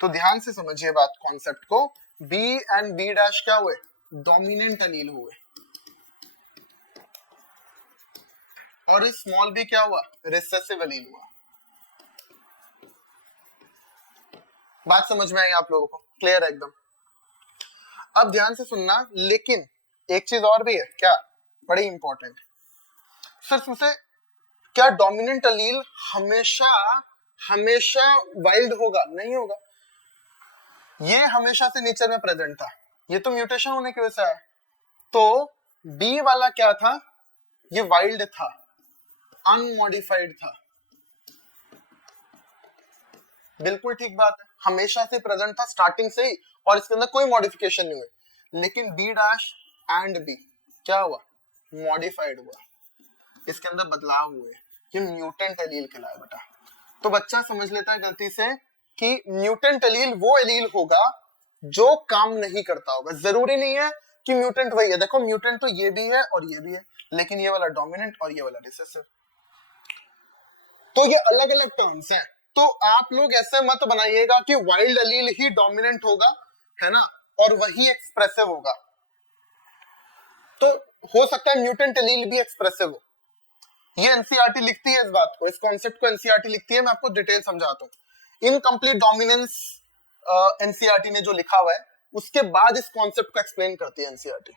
तो ध्यान से समझिए बात, कॉन्सेप्ट को। बी एंड बी डैश क्या हुए, डोमिनेंट अलील हुए, और स्मॉल बी क्या हुआ, रिसेसिव अलील हुआ। बात समझ में आई आप लोगों को, क्लियर है एकदम। अब ध्यान से सुनना, लेकिन एक चीज और भी है, क्या, बड़ी इंपॉर्टेंट। सिर्फ उसे क्या डोमिनेंट अलील हमेशा हमेशा वाइल्ड होगा, नहीं होगा। ये हमेशा से नेचर में प्रेजेंट था, ये तो म्यूटेशन होने की वजह से है। तो बी वाला क्या था, ये वाइल्ड था, अनमॉडिफाइड था, बिल्कुल ठीक बात है, हमेशा से प्रेजेंट था स्टार्टिंग से ही, और इसके अंदर कोई मॉडिफिकेशन नहीं हुई। लेकिन बी डैश एंड बी क्या हुआ, मॉडिफाइड हुआ, इसके अंदर बदलाव हुए, ये म्यूटेंट एलील कहलाया बेटा। तो बच्चा समझ लेता है गलती से कि म्यूटेंट एलील वो एलील होगा जो काम नहीं करता होगा। जरूरी नहीं है कि म्यूटेंट वही है, देखो म्यूटेंट तो ये भी है और ये भी है, लेकिन ये वाला डोमिनेंट और ये वाला रिसेसिव। तो ये अलग अलग टर्म्स हैं। तो आप लोग ऐसे मत बनाइएगा कि वाइल्ड अलील ही डोमिनेंट होगा, है ना, और वही एक्सप्रेसिव होगा। तो हो सकता है म्यूटेंट एलील भी एक्सप्रेसिव हो। ये एनसीईआरटी लिखती है इस बात को, इस कॉन्सेप्ट को एनसीईआरटी लिखती है। मैं आपको डिटेल समझाता हूँ। इनकम्प्लीट डोमिनेंस एनसीईआरटी ने जो लिखा हुआ है, उसके बाद इस कॉन्सेप्ट को एक्सप्लेन करती है एनसीईआरटी,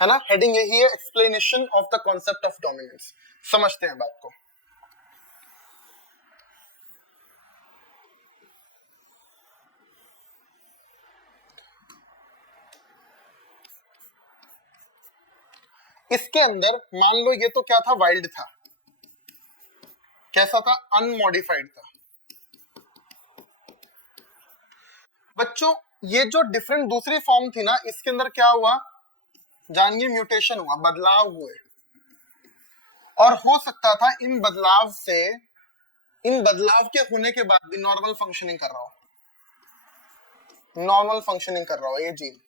है ना। हेडिंग यही है, explanation of the concept of dominance. समझते हैं बात को। इसके अंदर मान लो ये तो क्या था, वाइल्ड था, कैसा था, अनमॉडिफाइड था। बच्चों ये जो डिफरेंट दूसरी फॉर्म थी ना, इसके अंदर क्या हुआ जानिए, म्यूटेशन हुआ, बदलाव हुए। और हो सकता था इन बदलाव से, इन बदलाव के होने के बाद भी नॉर्मल फंक्शनिंग कर रहा हो, नॉर्मल फंक्शनिंग कर रहा हो, ये जीन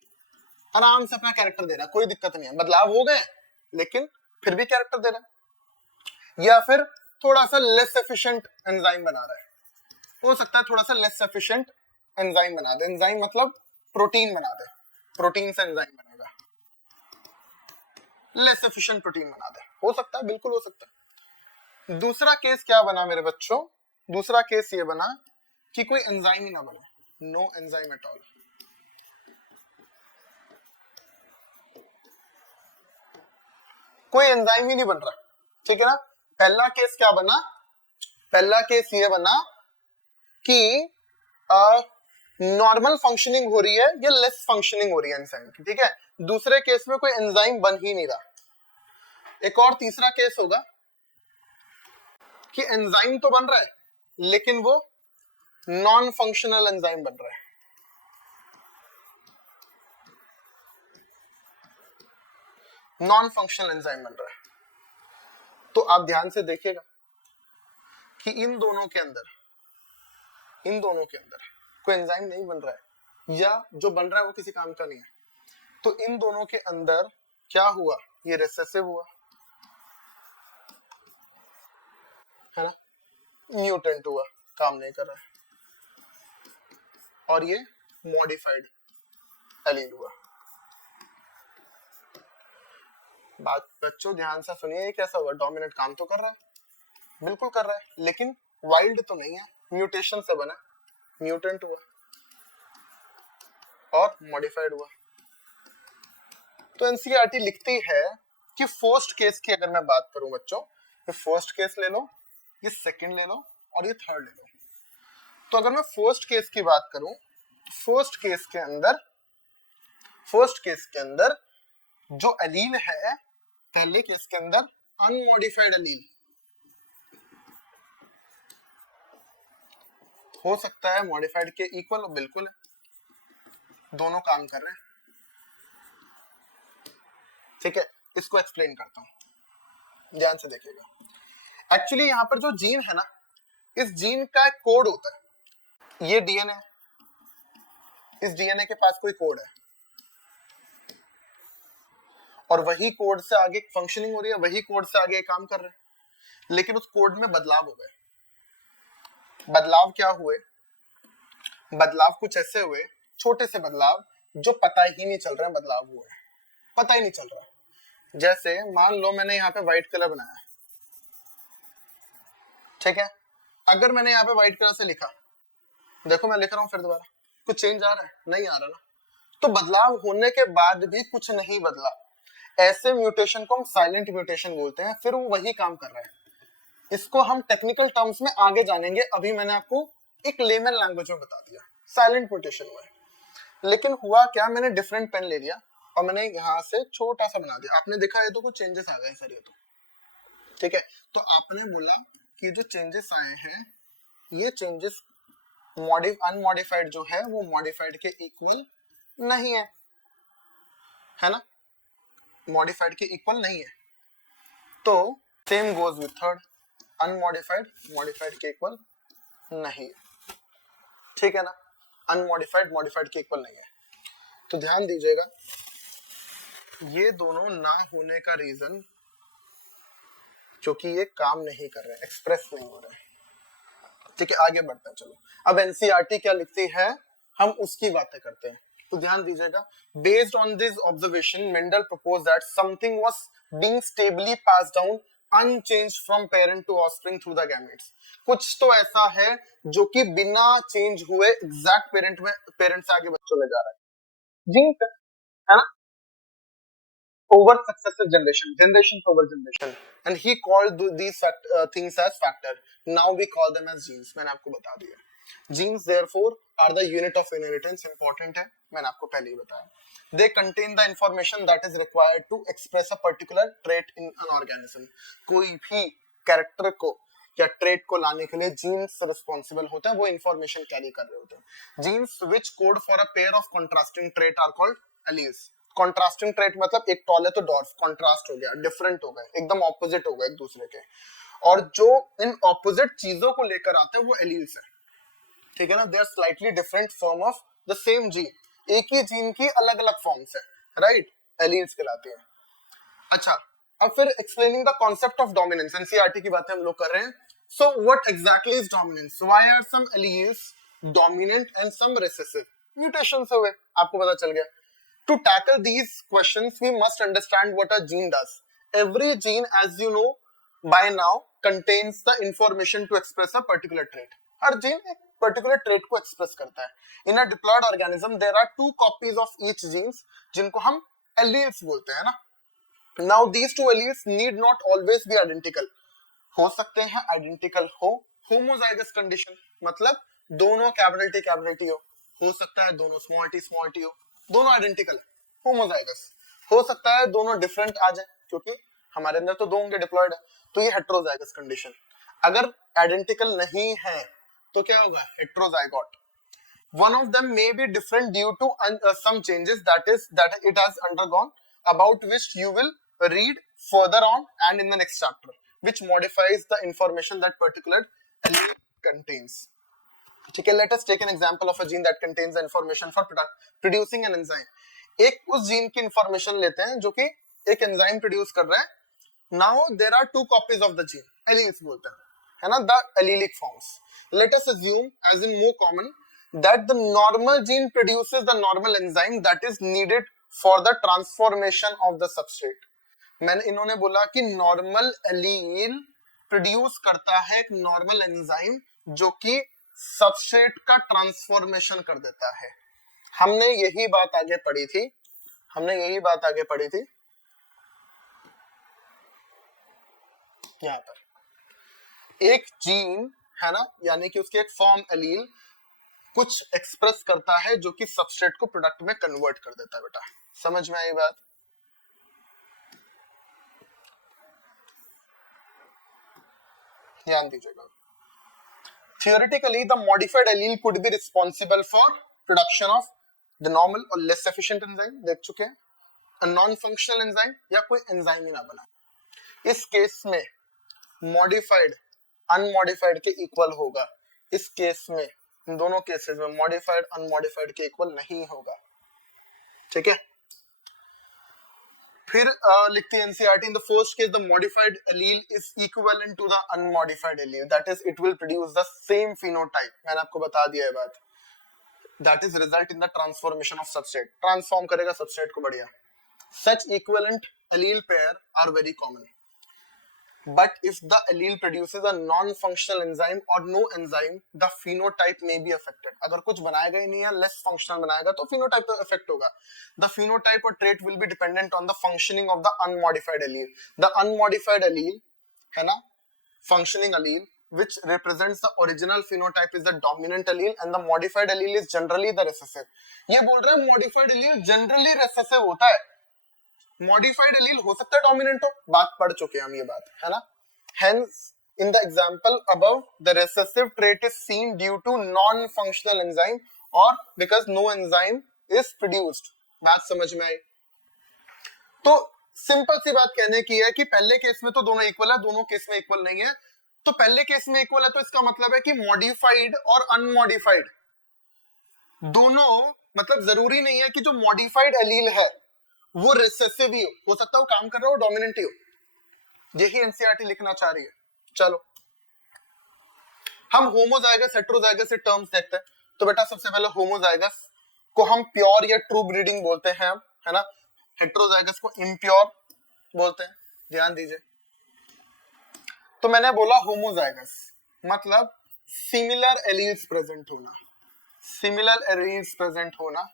आराम से अपना कैरेक्टर दे रहा है, कोई दिक्कत नहीं है। बदलाव हो गए लेकिन फिर भी कैरेक्टर दे रहा है। या फिर थोड़ा सा लेस एफिशिएंट एंजाइम बना रहा है, हो सकता है थोड़ा सा लेस एफिशिएंट एंजाइम बना दे। एंजाइम मतलब प्रोटीन बना दे, प्रोटीन से एंजाइम बनेगा, लेस एफिशिएंट प्रोटीन बना दे, हो सकता है, बिल्कुल हो सकता है। दूसरा केस क्या बना मेरे बच्चों, दूसरा केस ये बना कि कोई एंजाइम ही ना बने, नो एंजाइम एट ऑल। कोई एंजाइम ही नहीं बन रहा, ठीक है ना। पहला केस क्या बना, पहला केस ये बना कि नॉर्मल फंक्शनिंग हो रही है या लेस फंक्शनिंग हो रही है एंजाइम की, ठीक है। दूसरे केस में कोई एंजाइम बन ही नहीं रहा। एक और तीसरा केस होगा कि एंजाइम तो बन रहा है लेकिन वो नॉन फंक्शनल एंजाइम बन रहा है। नॉन फंक्शनल एंजाइम बन रहा है। तो आप ध्यान से देखिएगा कि इन दोनों के अंदर कोई एंजाइम नहीं बन रहा है, या जो बन रहा है वो किसी काम का नहीं है। तो इन दोनों के अंदर क्या हुआ, ये रिसेसिव हुआ, है ना, म्यूटेंट हुआ, काम नहीं कर रहा है, और ये मॉडिफाइड एलील हुआ। बात बच्चों ध्यान से सुनिए, कैसा हुआ, डोमिनेंट काम तो कर रहा है, बिल्कुल कर रहा है, लेकिन वाइल्ड तो नहीं है, म्यूटेशन से बना, म्यूटेंट हुआ और मॉडिफाइड हुआ। तो एनसीईआरटी लिखती है कि फर्स्ट केस की अगर मैं बात करूं बच्चों, ये फर्स्ट केस ले लो, ये सेकंड ले लो और ये थर्ड ले लो। तो अगर मैं फर्स्ट केस की बात करूं तो फर्स्ट केस के अंदर जो एलील है, पहले केस के अंदर अनमॉडिफाइड एलील हो सकता है मॉडिफाइड के इक्वल, बिल्कुल है, दोनों काम कर रहे हैं। ठीक है, इसको एक्सप्लेन करता हूं, ध्यान से देखिएगा। एक्चुअली यहां पर जो जीन है ना, इस जीन का एक कोड होता है, ये डीएनए, इस डीएनए के पास कोई कोड है और वही कोड से आगे फंक्शनिंग हो रही है, वही कोड से आगे काम कर रहे हैं, लेकिन उस कोड में बदलाव हो गए। बदलाव क्या हुए, बदलाव कुछ ऐसे हुए, छोटे से बदलाव जो पता ही नहीं चल रहा है बदलाव हुए, पता ही नहीं चल रहा। जैसे मान लो मैंने यहाँ पे व्हाइट कलर बनाया, ठीक है, अगर मैंने यहाँ पे व्हाइट कलर से लिखा, देखो मैं लिख रहा हूँ फिर दोबारा, कुछ चेंज आ रहा है, नहीं आ रहा ना। तो बदलाव होने के बाद भी कुछ नहीं बदला, ऐसे म्यूटेशन को हम साइलेंट म्यूटेशन बोलते हैं, फिर वो वही काम कर रहा है। इसको हम टेक्निकल टर्म्स में आगे जानेंगे, अभी मैंने आपको एक लेमन लैंग्वेज में बता दिया, साइलेंट म्यूटेशन हुआ है। लेकिन हुआ क्या, मैंने डिफरेंट पेन ले लिया और मैंने यहाँ से छोटा सा बना दिया, आपने देखा ये तो कुछ चेंजेस आ गए सर, ये तो ठीक है। तो आपने बोला कि जो चेंजेस आए हैं, ये चेंजेस अनमॉडिफाइड जो है वो मॉडिफाइड के इक्वल नहीं है ना, मॉडिफाइड के इक्वल नहीं है। तो same goes with third, unmodified modified के इक्वल नहीं है, ठीक है ना, अनमॉडिफाइड मॉडिफाइड के इक्वल नहीं है। तो ध्यान दीजिएगा, ये दोनों ना होने का रीजन क्योंकि ये काम नहीं कर रहे, एक्सप्रेस नहीं हो रहे। ठीक है, आगे बढ़ते हैं, चलो अब एनसीईआरटी क्या लिखती है, हम उसकी बातें करते हैं। तो ध्यान दीजिएगा, based on this observation Mendel propose that something was being stably passed down unchanged from parent to offspring through the gametes. कुछ तो ऐसा है जो कि बिना चेंज हुए एग्जैक्ट पेरेंट से आगे बच्चों में जा रहा है, जीन है ना, over successive generations over generation, and he called these things as factor. Now we call them as genes, मैंने आपको बता दिया। Genes therefore are the unit of inheritance, important है, मैंने आपको पहले ही बताया। They contain the information that is required to express a particular trait in an organism. कोई भी कैरेक्टर को या ट्रेट को लाने के लिए जीन्स रिस्पॉन्सिबल होते हैं, वो इंफॉर्मेशन कैरी कर रहे होते हैं। Genes which code for a pair of contrasting trait are called alleles. Contrasting trait मतलब एक टॉल है तो डॉर्फ, कॉन्ट्रास्ट हो गया, डिफरेंट हो गए, एकदम ऑपोजिट हो गए एक दूसरे के, और जो इन ऑपोजिट चीजों को लेकर आते हैं वो एलील्स है, ठीक है ना। They are slightly different form of the same gene, एक ही जीन की अलग अलग फॉर्म्स है, राइट, एलील्स कहलाते हैं। अच्छा, अब फिर explaining the concept of dominance, NCERT की बातें हम लोग कर रहे हैं। So what exactly is dominance, why are some alleles dominant and some recessive, mutation से हुए, आपको पता चल गया। To tackle these questions, we must understand what a gene does. Every gene, as you know by now, contains the information to express a particular trait. Her gene एक particular trait को express करता है। In a diploid organism, there are 2 copies of each genes, जिनको हम alleles बोलते हैं ना। Now these 2 alleles need not always be identical. हो सकते हैं identical हो, homozygous condition मतलब दोनों कैपिटल T हो सकता है दोनों स्मॉल t हो, दोनों आइडेंटिकल है, होमोजाइगस। हो सकता है दोनों डिफरेंट आ जाए, क्योंकि हमारे अंदर तो दो होंगे डिप्लॉयड है, तो ये हेट्रोजाइगस कंडीशन। अगर आइडेंटिकल नहीं है तो क्या होगा, heterozygote. One of them may be different due to some changes that it has undergone, about which you will read further on and in the next chapter, which modifies the information that particular allele contains. ठीक है, let us take an example of a gene that contains the information for producing an enzyme. एक उस gene की information लेते हैं जो कि एक एंजाइम प्रोड्यूस कर रहा है। Now there are 2 copies of the gene, alleles बोलते हैं, है ना, the allelic forms. Let us assume as in more common that the normal gene produces the normal enzyme that is needed for the transformation of the substrate. मैंने इन्होंने बोला कि normal allele produce करता है एक नॉर्मल एंजाइम जो कि substrate का ट्रांसफॉर्मेशन कर देता है. हमने यही बात आगे पढ़ी थी, यहां पर एक जीन है ना, यानी कि उसके एक फॉर्म एलील कुछ एक्सप्रेस करता है जो कि सबस्ट्रेट को प्रोडक्ट में कन्वर्ट कर देता है. बेटा समझ में आई बात? ध्यान दीजिएगा. Theoretically the modified allele could be responsible for production of the normal और लेस एफिशिएंट एंजाइम, देख चुके हैं, अ नॉन फंक्शनल एंजाइम या कोई एंजाइम ही ना बना. इस केस में मॉडिफाइड अनमॉडिफाइड के इक्वल होगा. इस केस में, इन दोनों केसेस में मॉडिफाइड अनमॉडिफाइड के इक्वल नहीं होगा. ठीक है. फिर लिखते हैं NCERT, in the first case the modified allele is equivalent to the unmodified allele, that is it will produce the same phenotype. मैंने आपको बता दिया है बात. That is result in the transformation of substrate, transform करेगा substrate को. बढ़िया. Such equivalent allele pair are very common. But if the allele produces a non-functional enzyme or no enzyme, the phenotype may be affected. अगर कुछ बनाएगा ही नहीं है, less functional बनाएगा, तो phenotype पे affect होगा. The phenotype or trait will be dependent on the functioning of the unmodified allele. The unmodified allele है ना, functioning allele, which represents the original phenotype is the dominant allele and the modified allele is generally the recessive. ये बोल रहा है modified allele generally recessive होता है. Modified allele हो सकता है डोमिनेंट हो, बात पढ़ चुके हैं हम ये बात, है ना. Hence, in the example above, the recessive trait is seen due to non-functional enzyme or because no enzyme is produced. बात समझ में आई? तो सिंपल सी बात कहने की है कि पहले केस में तो दोनों इक्वल है, दोनों केस में इक्वल नहीं है. तो पहले केस में इक्वल है तो इसका मतलब है कि मॉडिफाइड और अनमॉडिफाइड दोनों, मतलब जरूरी नहीं है कि जो मॉडिफाइड एलील है वो रिसेसिव ही हो सकता है वो काम कर रहा हो डोमिनेंट ही हो. यही एनसीईआरटी लिखना चाह रही है. चलो हम होमोजाइगस हेटेरोजाइगस से टर्म्स देखते हैं. तो बेटा सबसे पहले होमोजाइगस को हम प्योर या ट्रू ब्रीडिंग बोलते हैं, है ना. हेटेरोजाइगस को इम्प्योर बोलते हैं. ध्यान दीजिए. तो मैंने बोला होमोजाइगस मतलब सिमिलर एलील्स प्रेजेंट होना, सिमिलर एलील्स प्रेजेंट होना,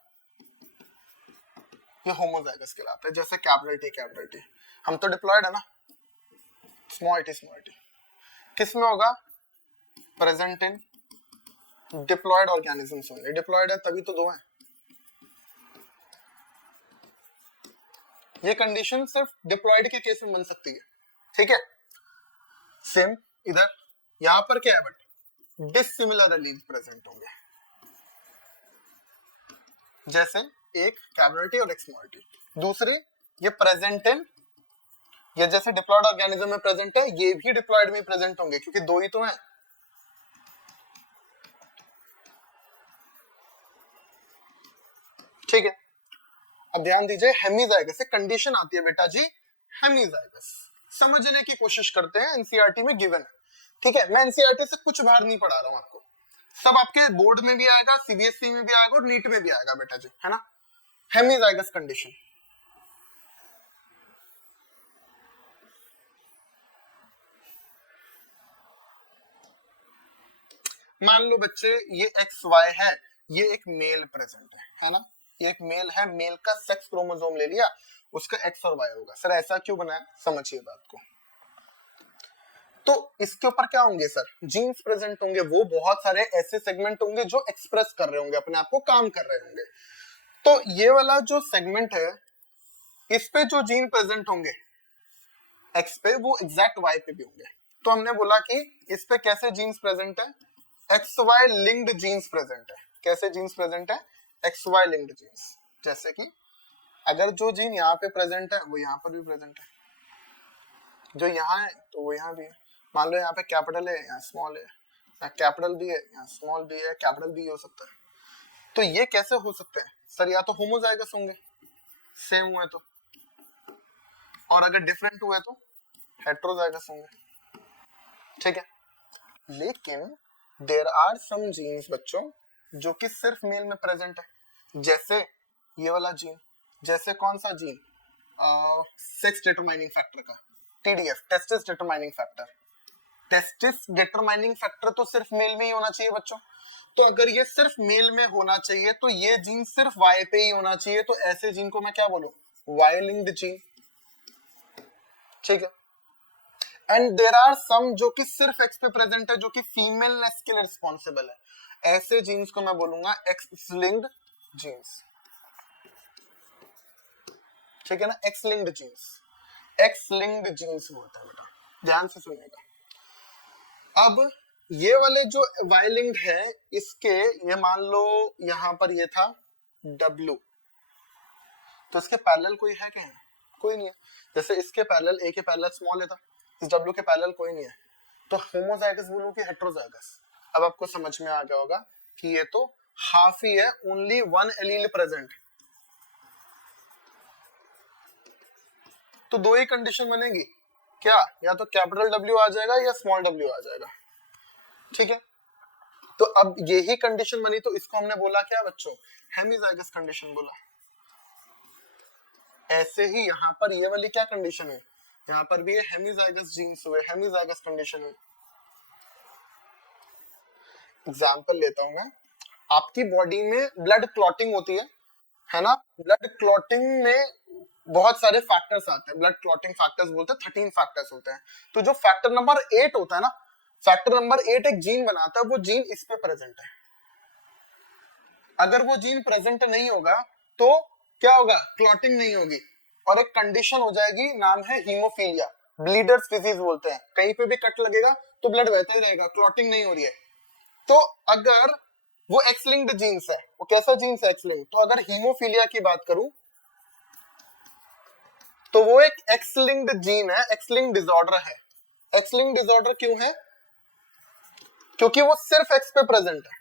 ये होमोजाइगस कहलाता है. जैसे कैपिटल टी, हम तो डिप्लॉयड है ना, स्मॉल टी. किस में होगा? प्रेजेंट इन डिप्लॉयड ऑर्गेनिजम्स होंगे. डिप्लॉयड है तभी तो दो हैं. ये कंडीशन सिर्फ डिप्लॉयड के केस में बन सकती है. ठीक है. सेम इधर यहां पर क्या है, बट डिसिमिलर एलील्स प्रेजेंट होंगे. जैसे एक कैपिटल टी और एक स्मॉल टी. दूसरे ये प्रेजेंट इन, ये जैसे डिप्लॉयड ऑर्गेनिज्म में प्रेजेंट है, ये भी डिप्लॉयड में प्रेजेंट होंगे क्योंकि दो ही तो हैं. ठीक है. अब ध्यान दीजिए, हेमीजाइगस से कंडीशन आती है बेटा जी. हेमीजाइगस समझने की कोशिश करते हैं, एनसीईआरटी में गिवन है. ठीक है. मैं एनसीईआरटी से कुछ बाहर नहीं पढ़ा रहा हूं आपको, सब आपके बोर्ड में भी आएगा, सीबीएसई में भी आएगा और नीट में भी आएगा बेटा जी, है ना. हेमीजाइगस कंडीशन, मान लो बच्चे ये एक्स वाई है, ये एक मेल प्रेजेंट है ना. ये एक मेल है, मेल का सेक्स क्रोमोसोम ले लिया, उसका एक्स और वाई होगा. सर ऐसा क्यों बनाया, समझिए बात को. तो इसके ऊपर क्या होंगे सर, जीन्स प्रेजेंट होंगे. वो बहुत सारे ऐसे सेगमेंट होंगे जो एक्सप्रेस कर रहे होंगे अपने आप को, काम कर रहे होंगे. तो ये वाला जो सेगमेंट है, इस पे जो जीन प्रेजेंट होंगे एक्स पे, वो एग्जैक्ट वाई पे भी होंगे. तो हमने बोला कि इस पे कैसे जीन्स प्रेजेंट है, X Y linked genes present है. कैसे जीन्स प्रेजेंट है, एक्स वाई लिंक्ड जीन्स. जैसे कि अगर जो जीन यहाँ पे प्रेजेंट है वो यहाँ पर भी प्रेजेंट है, जो यहाँ है तो वो यहाँ भी है. मान लो यहाँ पे कैपिटल है, यहाँ स्मॉल है, यहाँ कैपिटल भी है, यहाँ स्मॉल भी है, कैपिटल भी हो सकता है. तो ये कैसे हो सकते हैं सर, या तो होमोजाइगस होंगे, सेम हुए तो, और अगर डिफरेंट हुए तो हेटेरोजाइगस होंगे. ठीक है. लेकिन देर आर सम जीन्स बच्चों जो कि सिर्फ मेल में प्रेजेंट है, जैसे ये वाला जीन, जैसे कौन सा जीन, सेक्स डिटरमाइनिंग फैक्टर का, TDF, testis determining factor. Testis determining factor तो सिर्फ मेल में ही होना चाहिए बच्चों, तो अगर ये सिर्फ मेल में होना चाहिए तो ये जीन सिर्फ वाई पे ही होना चाहिए, तो ऐसे जीन को मैं क्या बोलूं, वाई लिंक्ड जीन, ठीक है। एंड देर आर सम जो कि सिर्फ एक्स पे प्रेजेंट है, जो कि फीमेलनेस के लिए रिस्पॉन्सिबल है, ऐसे जीन्स को मैं बोलूंगा एक्स लिंक्ड जीन्स, ठीक है ना, x linked jeans, x linked jeans होता है बेटा, ध्यान से सुनिएगा। अब ये वाले जो वाई लिंक्ड है, इसके ये मान लो यहां पर ये था W, तो इसके पैरेलल कोई है क्या, कोई नहीं है। जैसे इसके पैरेलल, ए के पैरेलल स्मॉल है था, इस W के पैरेलल कोई नहीं है, तो होमोजाइगस बोलूं कि हेटेरोजाइगस। अब आपको समझ में आ गया होगा कि ये तो हाफ ही है, ओनली वन एलील प्रेजेंट, तो दो ही कंडीशन बनेगी क्या, या तो कैपिटल W आ जाएगा या स्मॉल w आ जाएगा, ठीक है। तो अब यही कंडीशन बनी, तो इसको हमने बोला क्या बच्चों, हेमिजाइगस कंडीशन बोला। ऐसे ही यहाँ पर ये वाली क्या कंडीशन है, यहाँ पर भी ये हेमिजाइगस जीन्स हुए, हेमिजाइगस कंडीशन है। एग्जांपल लेता हूं मैं, आपकी बॉडी में ब्लड क्लॉटिंग होती है ना, ब्लड क्लॉटिंग में बहुत सारे फैक्टर्स आते हैं, ब्लड क्लॉटिंग फैक्टर्स बोलते हैं, 13 फैक्टर्स होते हैं। तो जो फैक्टर नंबर 8 होता है ना, फैक्टर नंबर 8 एक जीन बनाता है, वो जीन इस पे प्रेजेंट है। अगर वो जीन प्रेजेंट नहीं होगा तो क्या होगा, क्लॉटिंग नहीं होगी, और एक कंडीशन हो जाएगी, नाम है हीमोफीलिया, ब्लीडर्स डिजीज बोलते हैं। कहीं पे भी कट लगेगा तो ब्लड बहता ही रहेगा, क्लॉटिंग नहीं हो रही है। तो अगर वो एक्स लिंक्ड जीन्स है, वो कैसा जीन्स है, एक्स लिंक्ड, तो अगर हीमोफीलिया की बात करूं तो वो एक एक्स लिंक्ड जीन है, एक्स लिंक्ड डिसऑर्डर है। एक्स लिंक्ड डिसऑर्डर क्यों है, क्योंकि वो सिर्फ एक्स पे प्रेजेंट है।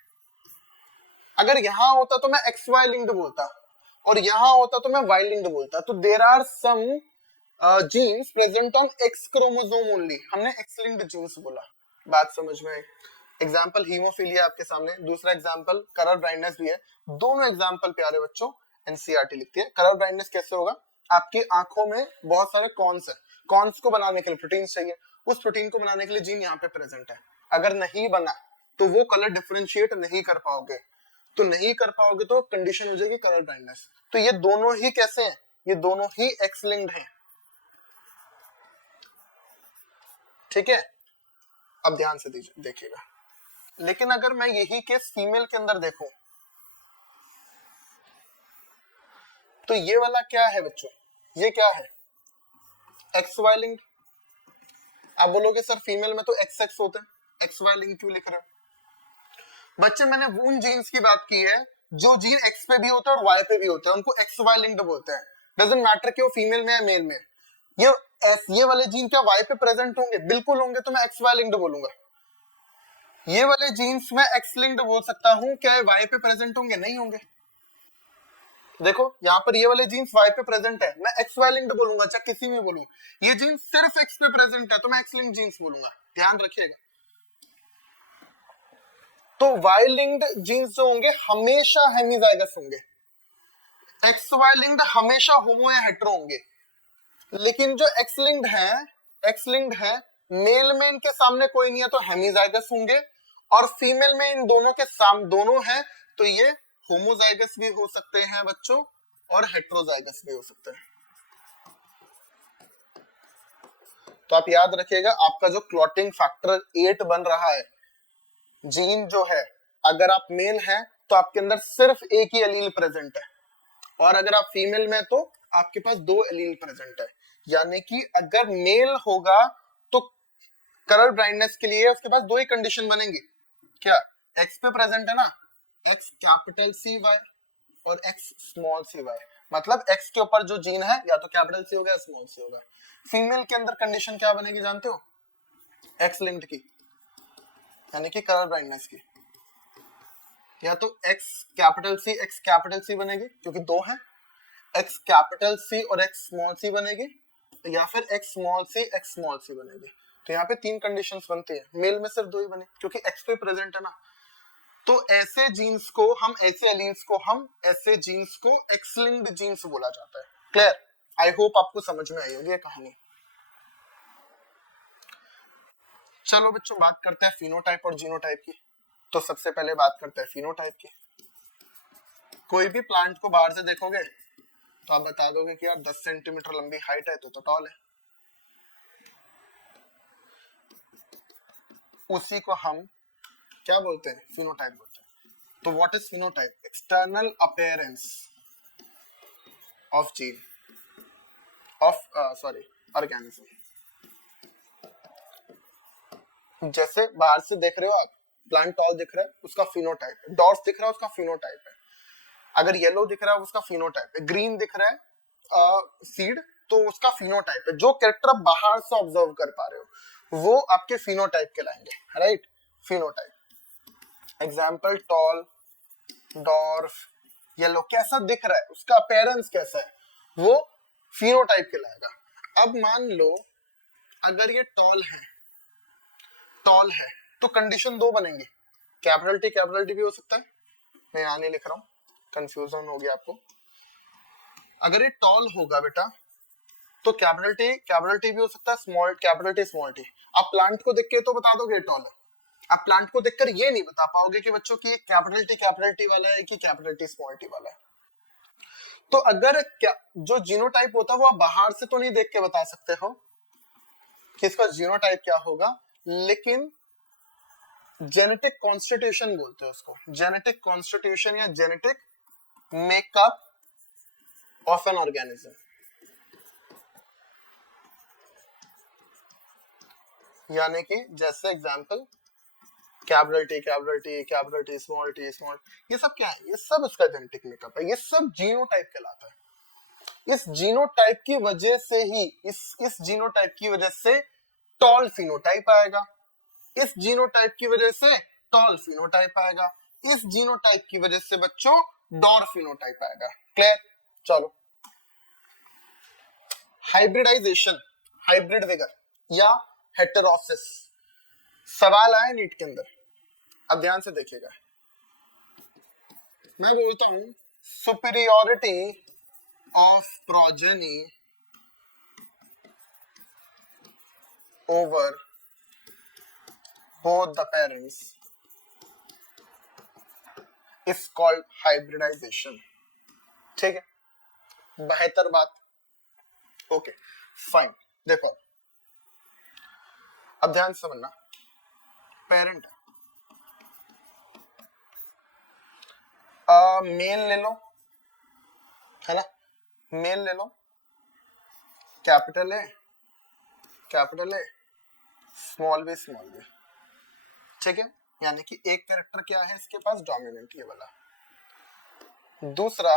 अगर यहां होता तो मैं एक्स वाई लिंक्ड बोलता, और यहां होता तो मैं वाई लिंक्ड बोलता। तो there are some genes present on X chromosome only, हमने एक्स लिंक्ड जीन्स बोला। बात समझ में आई। एग्जाम्पल हीमोफीलिया आपके सामने, दूसरा एग्जाम्पल कलर ब्लाइंडनेस भी है। दोनों एग्जाम्पल प्यारे बच्चों एनसीईआरटी लिखती है। कलर ब्लाइंडनेस कैसे होगा, आपकी आंखों में बहुत सारे कॉन्स है, कॉन्स को बनाने के लिए प्रोटीन चाहिए, उस प्रोटीन को बनाने के लिए जीन यहाँ पे प्रेजेंट है। अगर नहीं बना तो वो कलर डिफरेंशिएट नहीं कर पाओगे, तो नहीं कर पाओगे तो कंडीशन हो जाएगी कलर ब्लाइंडनेस। तो ये दोनों ही कैसे हैं, ये दोनों ही एक्स लिंक्ड हैं, ठीक है। अब ध्यान से देखिएगा, लेकिन अगर मैं यही केस फीमेल के अंदर देखूं तो ये वाला क्या है बच्चों, ये क्या है, एक्स वाई लिंक्ड। आप बोलोगे सर फीमेल में तो एक्स एक्स होते हैं, एक्स वाई लिंक क्यों लिख रहे हो? बच्चे मैंने उन जीन्स की बात की है जो जीन एक्स पे भी होते हैं और वाई पे भी होते हैं, उनको एक्स वाई लिंक्ड बोलते हैं। डजंट मैटर कि वो फीमेल में या मेल में। ये वाले जीन क्या वाई पे प्रेजेंट होंगे? बिल्कुल होंगे, तो मैं एक्स वाई लिंक्ड बोलूंगा। ये वाले जीन्स में एक्स लिंक्ड बोल सकता हूं, क्या वाई पे प्रेजेंट होंगे? नहीं होंगे। देखो यहाँ पर ये वाले जीन्स वाई पे प्रेजेंट है, मैं एक्स वाई लिंक्ड बोलूंगा, चाहे किसी में बोलूं। ये जीन्स सिर्फ एक्स पे प्रेजेंट है तो मैं एक्स लिंक्ड जीन्स बोलूंगा, ध्यान रखिएगा। तो वाई लिंक्ड जीन्स जो होंगे हमेशा हेमिजाइगस होंगे, एक्स वाई लिंक्ड हमेशा होमो या हेटेरो होंगे। लेकिन जो एक्स लिंक्ड है मेल में इनके सामने कोई नहीं है तो हेमिजाइगस होंगे, और फीमेल में इन दोनों के सामने दोनों है तो ये होमोजाइगस भी हो सकते हैं बच्चों, और हेटेरोजाइगस भी हो सकते हैं। तो आप याद रखिएगा, आपका जो क्लॉटिंग फैक्टर 8 बन रहा है जीन जो है, अगर आप मेल हैं तो आपके अंदर सिर्फ एक ही एलील प्रेजेंट है, और अगर आप फीमेल में तो आपके पास 2 एलील प्रेजेंट है। यानी कि अगर मेल होगा तो कलर ब्लाइंडनेस के लिए उसके पास 2 ही कंडीशन बनेंगी, क्या, एक्स पे प्रेजेंट है ना, एक्स कैपिटल सी वाई और एक्स स्मॉल सी वाई, मतलब एक्स के ऊपर जो जीन है या तो कैपिटल सी होगा या स्मॉल सी होगा। फीमेल के अंदर कंडीशन क्या बनेगी जानते हो, एक्स लिंक्ड की, यानी कि कलर ब्लाइंडनेस की। या तो एक्स कैपिटल सी बनेगी क्योंकि 2 है, एक्स कैपिटल सी और एक्स स्मॉल सी बनेगी, या फिर एक्स स्मॉल सी बनेगी। तो यहाँ पे 3 कंडीशंस बनती है, मेल में सिर्फ 2 ही बने क्योंकि एक्स पे प्रेजेंट है ना। तो ऐसे जीन्स को हम, ऐसे एलील्स को हम, ऐसे जीन्स को एक्स लिंक्ड जीन्स बोला जाता है। क्लियर? आई होप आपको समझ में आई होगी ये कहानी। चलो बच्चों बात करते हैं फिनोटाइप और जीनोटाइप की। तो सबसे पहले बात करते हैं फिनोटाइप की। कोई भी प्लांट को बाहर से देखोगे तो आप बता दोगे कि यार 10 सेंटीमीटर लंबी हाइट है तो टॉल है। उसी को हम क्या बोलते हैं? फिनोटाइप बोलते हैं। तो what is phenotype? External appearance of gene of organism. जैसे बाहर से देख रहे हो आप, प्लांट टॉल दिख रहा है उसका फिनोटाइप है, डॉट्स दिख रहा है उसका फिनोटाइप है, अगर येलो दिख रहा है उसका फिनोटाइप है, ग्रीन दिख रहा है सीड तो उसका फिनोटाइप है। जो कैरेक्टर आप बाहर से ऑब्जर्व कर पा रहे हो वो आपके फिनोटाइप कहलाएंगे, right? Phenotype example tall, dwarf, yellow, कैसा दिख रहा है उसका अपीयरेंस कैसा है वो फिनोटाइप कहलाएगा। अब मान लो अगर ये टॉल है तो कंडीशन 2 बनेंगी, कैपिटल टी भी हो सकता है, मैं यहाँ नहीं लिख रहा हूँ, कंफ्यूजन हो गया आपको। अगर ये टॉल होगा बेटा तो कैपिटल टी भी हो सकता है, कैपिटल टी स्मॉल टी। आप प्लांट को देख के तो बता दोगे टॉल है, आप प्लांट को देखकर ये नहीं बता पाओगे कि बच्चों की कैपिटल टी वाला है कि कैपिटल टी स्मॉल टी वाला है। तो अगर क्या जो जीनोटाइप होता है वो आप बाहर से तो नहीं देख के बता सकते हो कि इसका जीनोटाइप क्या होगा, लेकिन जेनेटिक कॉन्स्टिट्यूशन बोलते हैं उसको, जेनेटिक कॉन्स्टिट्यूशन या genetic makeup of an organism. यानी कि जैसे एग्जांपल कैपिटल टी स्मॉल, ये सब क्या है? ये सब उसका जेनेटिक मेकअप है, ये सब जीनोटाइप कहलाता है। इस जीनोटाइप की वजह से ही इस जीनोटाइप की वजह से टॉल फिनोटाइप आएगा, इस जीनोटाइप की वजह से टॉल फिनोटाइप आएगा, इस जीनोटाइप की वजह से बच्चों डॉर्फ फिनोटाइप आएगा। क्लियर? चलो हाइब्रिडाइजेशन, हाइब्रिड विगर या हेटेरोसिस, सवाल आया नीट के अंदर, अब ध्यान से देखिएगा। मैं बोलता हूं superiority of progeny over both the parents is called hybridization। ठीक है, बेहतर बात। ओके फाइन, देखो अब ध्यान से समझना, पेरेंट मेल ले लो, है ना, मेल ले लो, कैपिटल ए स्मॉल बी, ठीक है। यानी कि एक कैरेक्टर क्या है इसके पास? डोमिनेंट, ये वाला। दूसरा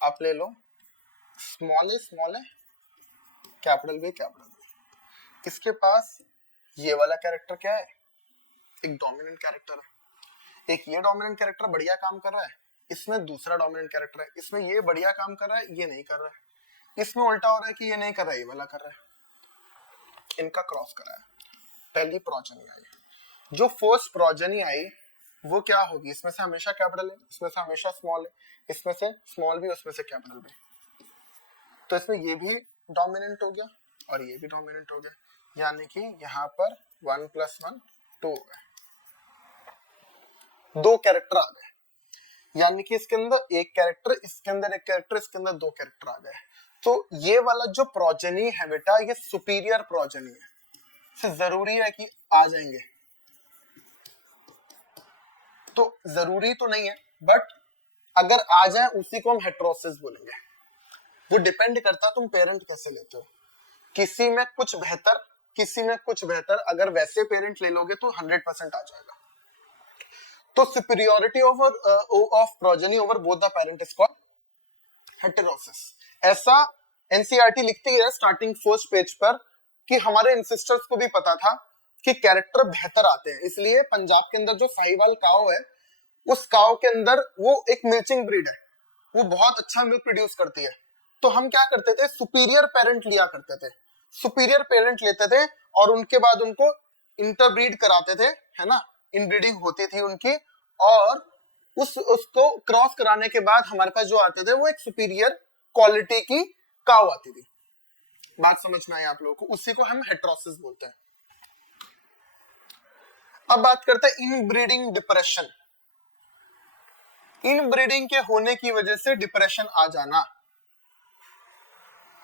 आप ले लो स्मॉल ए कैपिटल बी, इसके पास ये वाला कैरेक्टर क्या है? एक डोमिनेंट कैरेक्टर है। एक ये डोमिनेंट कैरेक्टर बढ़िया काम कर रहा है, इसमें दूसरा डोमिनेंट कैरेक्टर है, इसमें ये बढ़िया काम कर रहा है, ये नहीं कर रहा है, इसमें उल्टा हो रहा है कि ये नहीं कर रहा है, ये वाला कर रहा है। इनका क्रॉस करा है, पहली प्रोजेनी आई। जो फर्स्ट प्रोजेनी आई वो क्या होगी? इसमें से हमेशा कैपिटल है, इसमें से हमेशा स्मॉल है, इसमें से स्मॉल भी, उसमें से कैपिटल भी। तो इसमें ये भी डोमिनेंट हो गया और ये भी डोमिनेंट हो गया, यानी कि यहाँ पर 1 + 1 2 हो गए, 2 कैरेक्टर आ गए। यानी कि इसके अंदर एक कैरेक्टर, इसके अंदर एक कैरेक्टर, इसके अंदर 2 कैरेक्टर आ गए। तो ये वाला जो प्रोजेनी है बेटा, ये सुपीरियर प्रोजेनी है, तो जरूरी है कि आ जाएंगे, तो जरूरी तो नहीं है, बट अगर आ जाए उसी को हम हेटेरोसिस बोलेंगे। वो डिपेंड करता तुम पेरेंट कैसे लेते हो, किसी में कुछ बेहतर, किसी में कुछ बेहतर। अगर वैसे पेरेंट ले लोगे तो 100% आ जाएगा। तो superiority of progeny over both the parent is called heterosis. ऐसा एनसीईआरटी लिखती है स्टार्टिंग फर्स्ट पेज पर कि हमारे एंसेस्टर्स को भी पता था कि कैरेक्टर बेहतर आते हैं, इसलिए पंजाब के अंदर जो साहिवाल काऊ है, उस काऊ के अंदर वो एक मिल्चिंग ब्रीड है, वो बहुत अच्छा मिल्क प्रोड्यूस करती है। तो हम क्या करते थे? सुपीरियर पेरेंट लिया करते थे, सुपीरियर पेरेंट लेते थे और उनके बाद उनको इंटरब्रीड कराते थे, है ना, इनब्रीडिंग होती थी उनकी, और उसको क्रॉस कराने के बाद हमारे पास जो आते थे वो एक सुपीरियर क्वालिटी की काऊ आती थी। बात समझना है आप लोगों को, उसी को हम हेटेरोसिस बोलते हैं। अब बात करते हैं इनब्रीडिंग डिप्रेशन। इनब्रीडिंग के होने की वजह से डिप्रेशन आ जाना।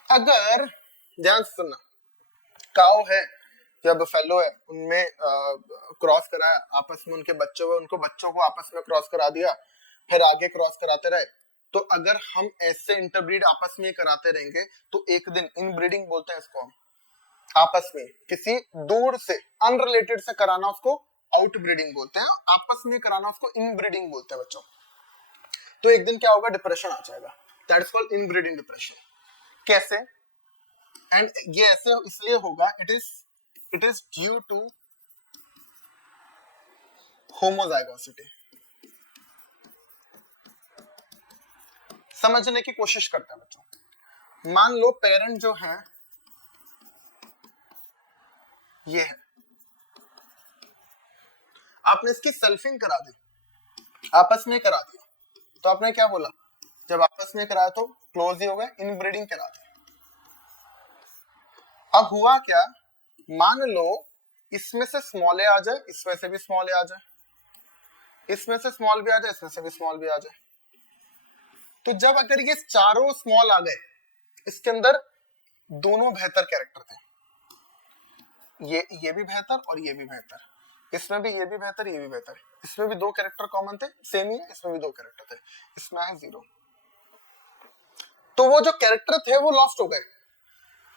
अगर ध्यान से सुनना, काऊ है या बफेलो है, उनमें क्रॉस कराया, आपस में उनके बच्चे हुए, उनको बच्चों को आपस में क्रॉस करा दिया, फिर आगे क्रॉस कराते रहे, तो अगर हम ऐसे इंटरब्रीड आपस में कराते रहेंगे तो एक दिन, इनब्रीडिंग बोलते हैं इसको हम, आपस में किसी दूर से अनरिलेटेड से कराना उसको आउटब्रीडिंग बोलते हैं, आपस में कराना उसको इनब्रीडिंग बोलते हैं बच्चों। तो एक दिन क्या होगा, डिप्रेशन आ जाएगा, that is called inbreeding depression. कैसे? एंड ये ऐसे इसलिए होगा, it is due to homozygosity. समझने की कोशिश करते हैं बच्चों। मान लो पेरेंट जो है ये है, आपने इसकी सेल्फिंग करा दी, आपस में करा दिया, तो आपने क्या बोला, जब आपस में कराया तो क्लोज ही हो गए, इनब्रीडिंग करा दी। अब हुआ क्या, मान लो इसमें से स्मॉल ए आ जाए, इसमें से भी स्मॉल ए आ जाए, इसमें से स्मॉल भी आ जाए, इसमें से भी स्मॉल भी आ जाए, तो जब अगर ये चारों स्मॉल आ गए, इसके अंदर दोनों बेहतर कैरेक्टर थे, ये भी बेहतर और ये भी बेहतर, इसमें भी ये भी बेहतर, ये भी बेहतर, इसमें भी दो कैरेक्टर कॉमन थे, सेम ही है, इसमें भी दो कैरेक्टर थे, इसमें है 0, तो वो जो कैरेक्टर थे वो लॉस्ट हो गए।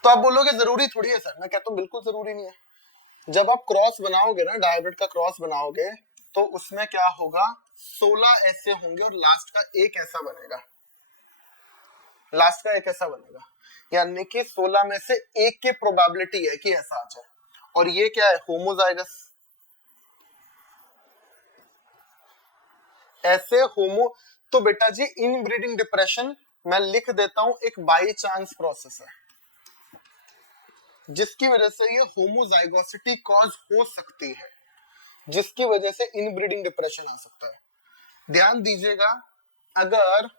तो आप बोलोगे जरूरी थोड़ी है सर, मैं कहता हूं बिल्कुल जरूरी नहीं है। जब आप क्रॉस बनाओगे ना, डायब्रेट का क्रॉस बनाओगे, तो उसमें क्या होगा, 16 ऐसे होंगे और लास्ट का एक ऐसा बनेगा, लास्ट का एक ऐसा बनेगा, यानी कि 16 में से एक की प्रोबेबिलिटी है कि ऐसा आ जाए, और ये क्या है, होमोजाइगस। ऐसे होमो, तो बेटा जी इनब्रीडिंग डिप्रेशन मैं लिख देता हूं एक बाई चांस प्रोसेस है, जिसकी वजह से ये होमोजाइगोसिटी कॉज हो सकती है, जिसकी वजह से इनब्रीडिंग डिप्रेशन आ सकता है। ध्यान दीजिएगा, अगर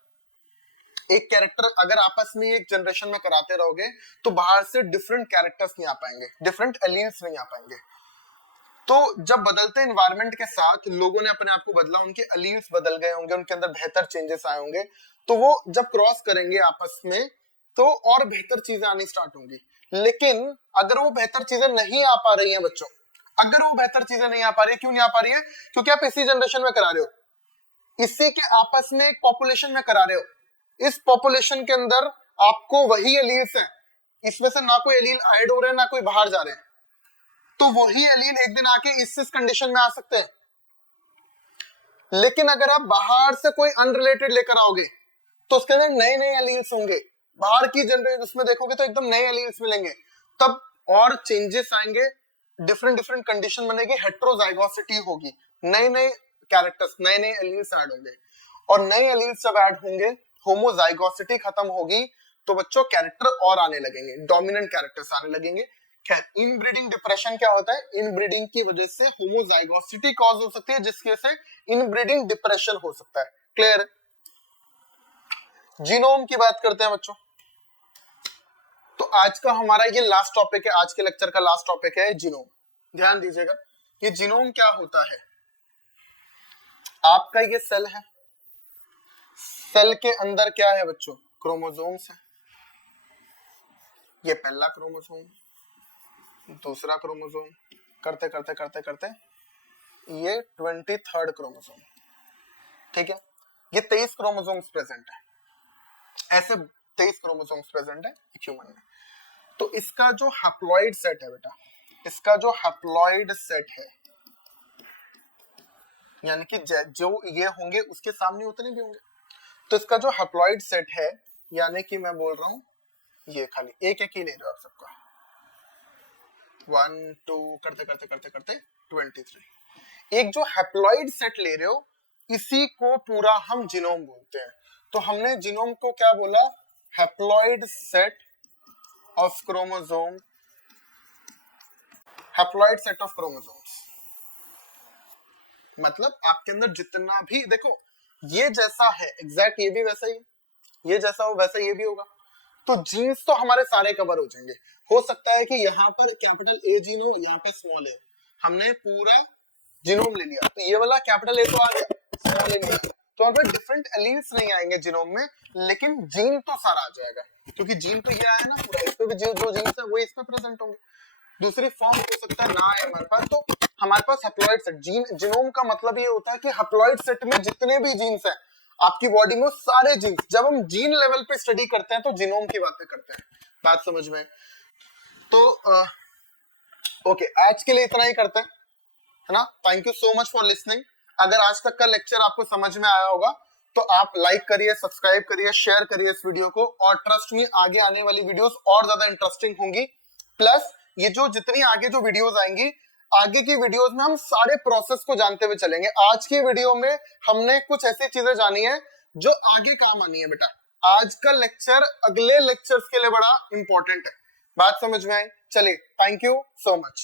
एक कैरेक्टर अगर आपस में एक जनरेशन में कराते रहोगे तो बाहर से डिफरेंट कैरेक्टर्स नहीं आ पाएंगे, डिफरेंट एलील्स नहीं आ पाएंगे। तो जब बदलते एनवायरनमेंट के साथ लोगों ने अपने आप को बदला, उनके एलील्स बदल गए होंगे, उनके अंदर बेहतर चेंजेस आए होंगे, तो वो जब क्रॉस करेंगे आपस में तो और बेहतर चीजें आनी स्टार्ट होंगी। लेकिन अगर वो बेहतर चीजें नहीं आ पा रही हैं बच्चों, अगर वो बेहतर चीजें नहीं आ पा रही है, क्यों नहीं आ पा रही है, क्योंकि आप इसी जनरेशन में करा रहे हो, इसी के आपस में एक पॉपुलेशन में करा रहे हो, इस पॉपुलेशन के अंदर आपको वही एलील्स हैं, इसमें से ना कोई एलील ऐड हो रहे हैं ना कोई बाहर जा रहे हैं, तो वही एलील एक दिन आके इस कंडीशन में आ सकते हैं। लेकिन अगर आप बाहर से कोई अनरिलेटेड लेकर आओगे तो उसके अंदर नए नए एलील्स होंगे, बाहर की जनरेशन उसमें देखोगे तो एकदम नए एलील्स मिलेंगे, तब और चेंजेस आएंगे, डिफरेंट डिफरेंट कंडीशन बनेगी, हेटेरोजाइगोसिटी होगी, नए नए कैरेक्टर्स, नए नए एलील्स ऐड होंगे, और नए एलील्स जब ऐड होंगे, होमोजाइगोसिटी खत्म होगी, तो बच्चों कैरेक्टर और आने लगेंगे, डोमिनेंट कैरेक्टर्स आने लगेंगे। खैर, इनब्रीडिंग डिप्रेशन क्या होता है, इनब्रीडिंग की वजह से होमोजाइगोसिटी कॉज हो सकती है, जिसकी वजह से इनब्रीडिंग डिप्रेशन हो सकता है। क्लियर? जीनोम की बात करते हैं बच्चों। तो आज का हमारा ये लास्ट टॉपिक है, आज के लेक्चर का लास्ट टॉपिक है जीनोम। ध्यान दीजिएगा, ये जीनोम क्या होता है। आपका ये सेल है, सेल के अंदर क्या है बच्चों, क्रोमोसोम्स है, ये पहला क्रोमोसोम, दूसरा क्रोमोसोम, करते करते करते करते ये 23rd क्रोमोसोम, ठीक है। ये 23 क्रोमोसोम्स प्रेजेंट है, ऐसे 23 क्रोमोसोम्स प्रेजेंट है ह्यूमन में। तो इसका जो हैप्लॉइड सेट है बेटा, इसका जो हैप्लॉइड सेट है, यानी कि जो ये होंगे उसके सामने उतने भी होंगे, तो इसका जो हैप्लॉइड सेट है, यानी कि मैं बोल रहा हूं ये खाली एक एक ही ले रहे हो आप सबका, 1 2 करते करते करते करते 23, एक जो हैप्लॉइड सेट ले रहे हो, इसी को पूरा हम जीनोम बोलते हैं। तो हमने जीनोम को क्या बोला, haploid set of chromosome haploid set of chromosomes मतलब आपके अंदर जितना भी देखो ये जैसा है एग्जैक्ट ये भी वैसा ही, ये जैसा हो वैसा ये भी होगा, तो जीन्स तो हमारे सारे कवर हो जाएंगे। हो सकता है कि यहाँ पर कैपिटल ए जीन हो, यहाँ पे स्मॉल ए, हमने पूरा जीनोम ले लिया तो ये वाला कैपिटल ए तो आ गया, स्मॉल ए नहीं आया, तो वहां पर डिफरेंट एलील्स नहीं आएंगे जीनोम में, लेकिन जीन तो सारा आ जाएगा, क्योंकि जीन तो ये आया ना पूरा, इस पे भी जो जीन्स है वो इस पे प्रेजेंट होंगे। दूसरी फॉर्म हो सकता है ना आए हमारे पास, तो हमारे पास हैप्लॉइड सेट, जीन जीनोम का मतलब ये होता है कि हैप्लॉइड सेट में जितने भी जीन्स हैं आपकी बॉडी में सारे जीन्स, जब हम जीन लेवल पे स्टडी करते हैं तो जीनोम की बातें करते हैं। बात समझ में? तो ओके आज के लिए इतना ही करते हैं, है ना। Thank you so much for listening. अगर आज तक का लेक्चर आपको समझ में आया होगा तो आप लाइक करिए, सब्सक्राइब करिए, शेयर करिए इस वीडियो को, और ट्रस्ट मी आगे आने वाली वीडियोस और ज्यादा इंटरेस्टिंग होंगी। प्लस ये जो जितनी आगे जो वीडियोस आएंगी, आगे की वीडियोस में हम सारे प्रोसेस को जानते हुए चलेंगे। आज की वीडियो में हमने कुछ ऐसी चीजें जानी है जो आगे काम आनी है बेटा। आज का लेक्चर अगले लेक्चर्स के लिए बड़ा इंपॉर्टेंट है। बात समझ में आई? चलिए, थैंक यू सो मच।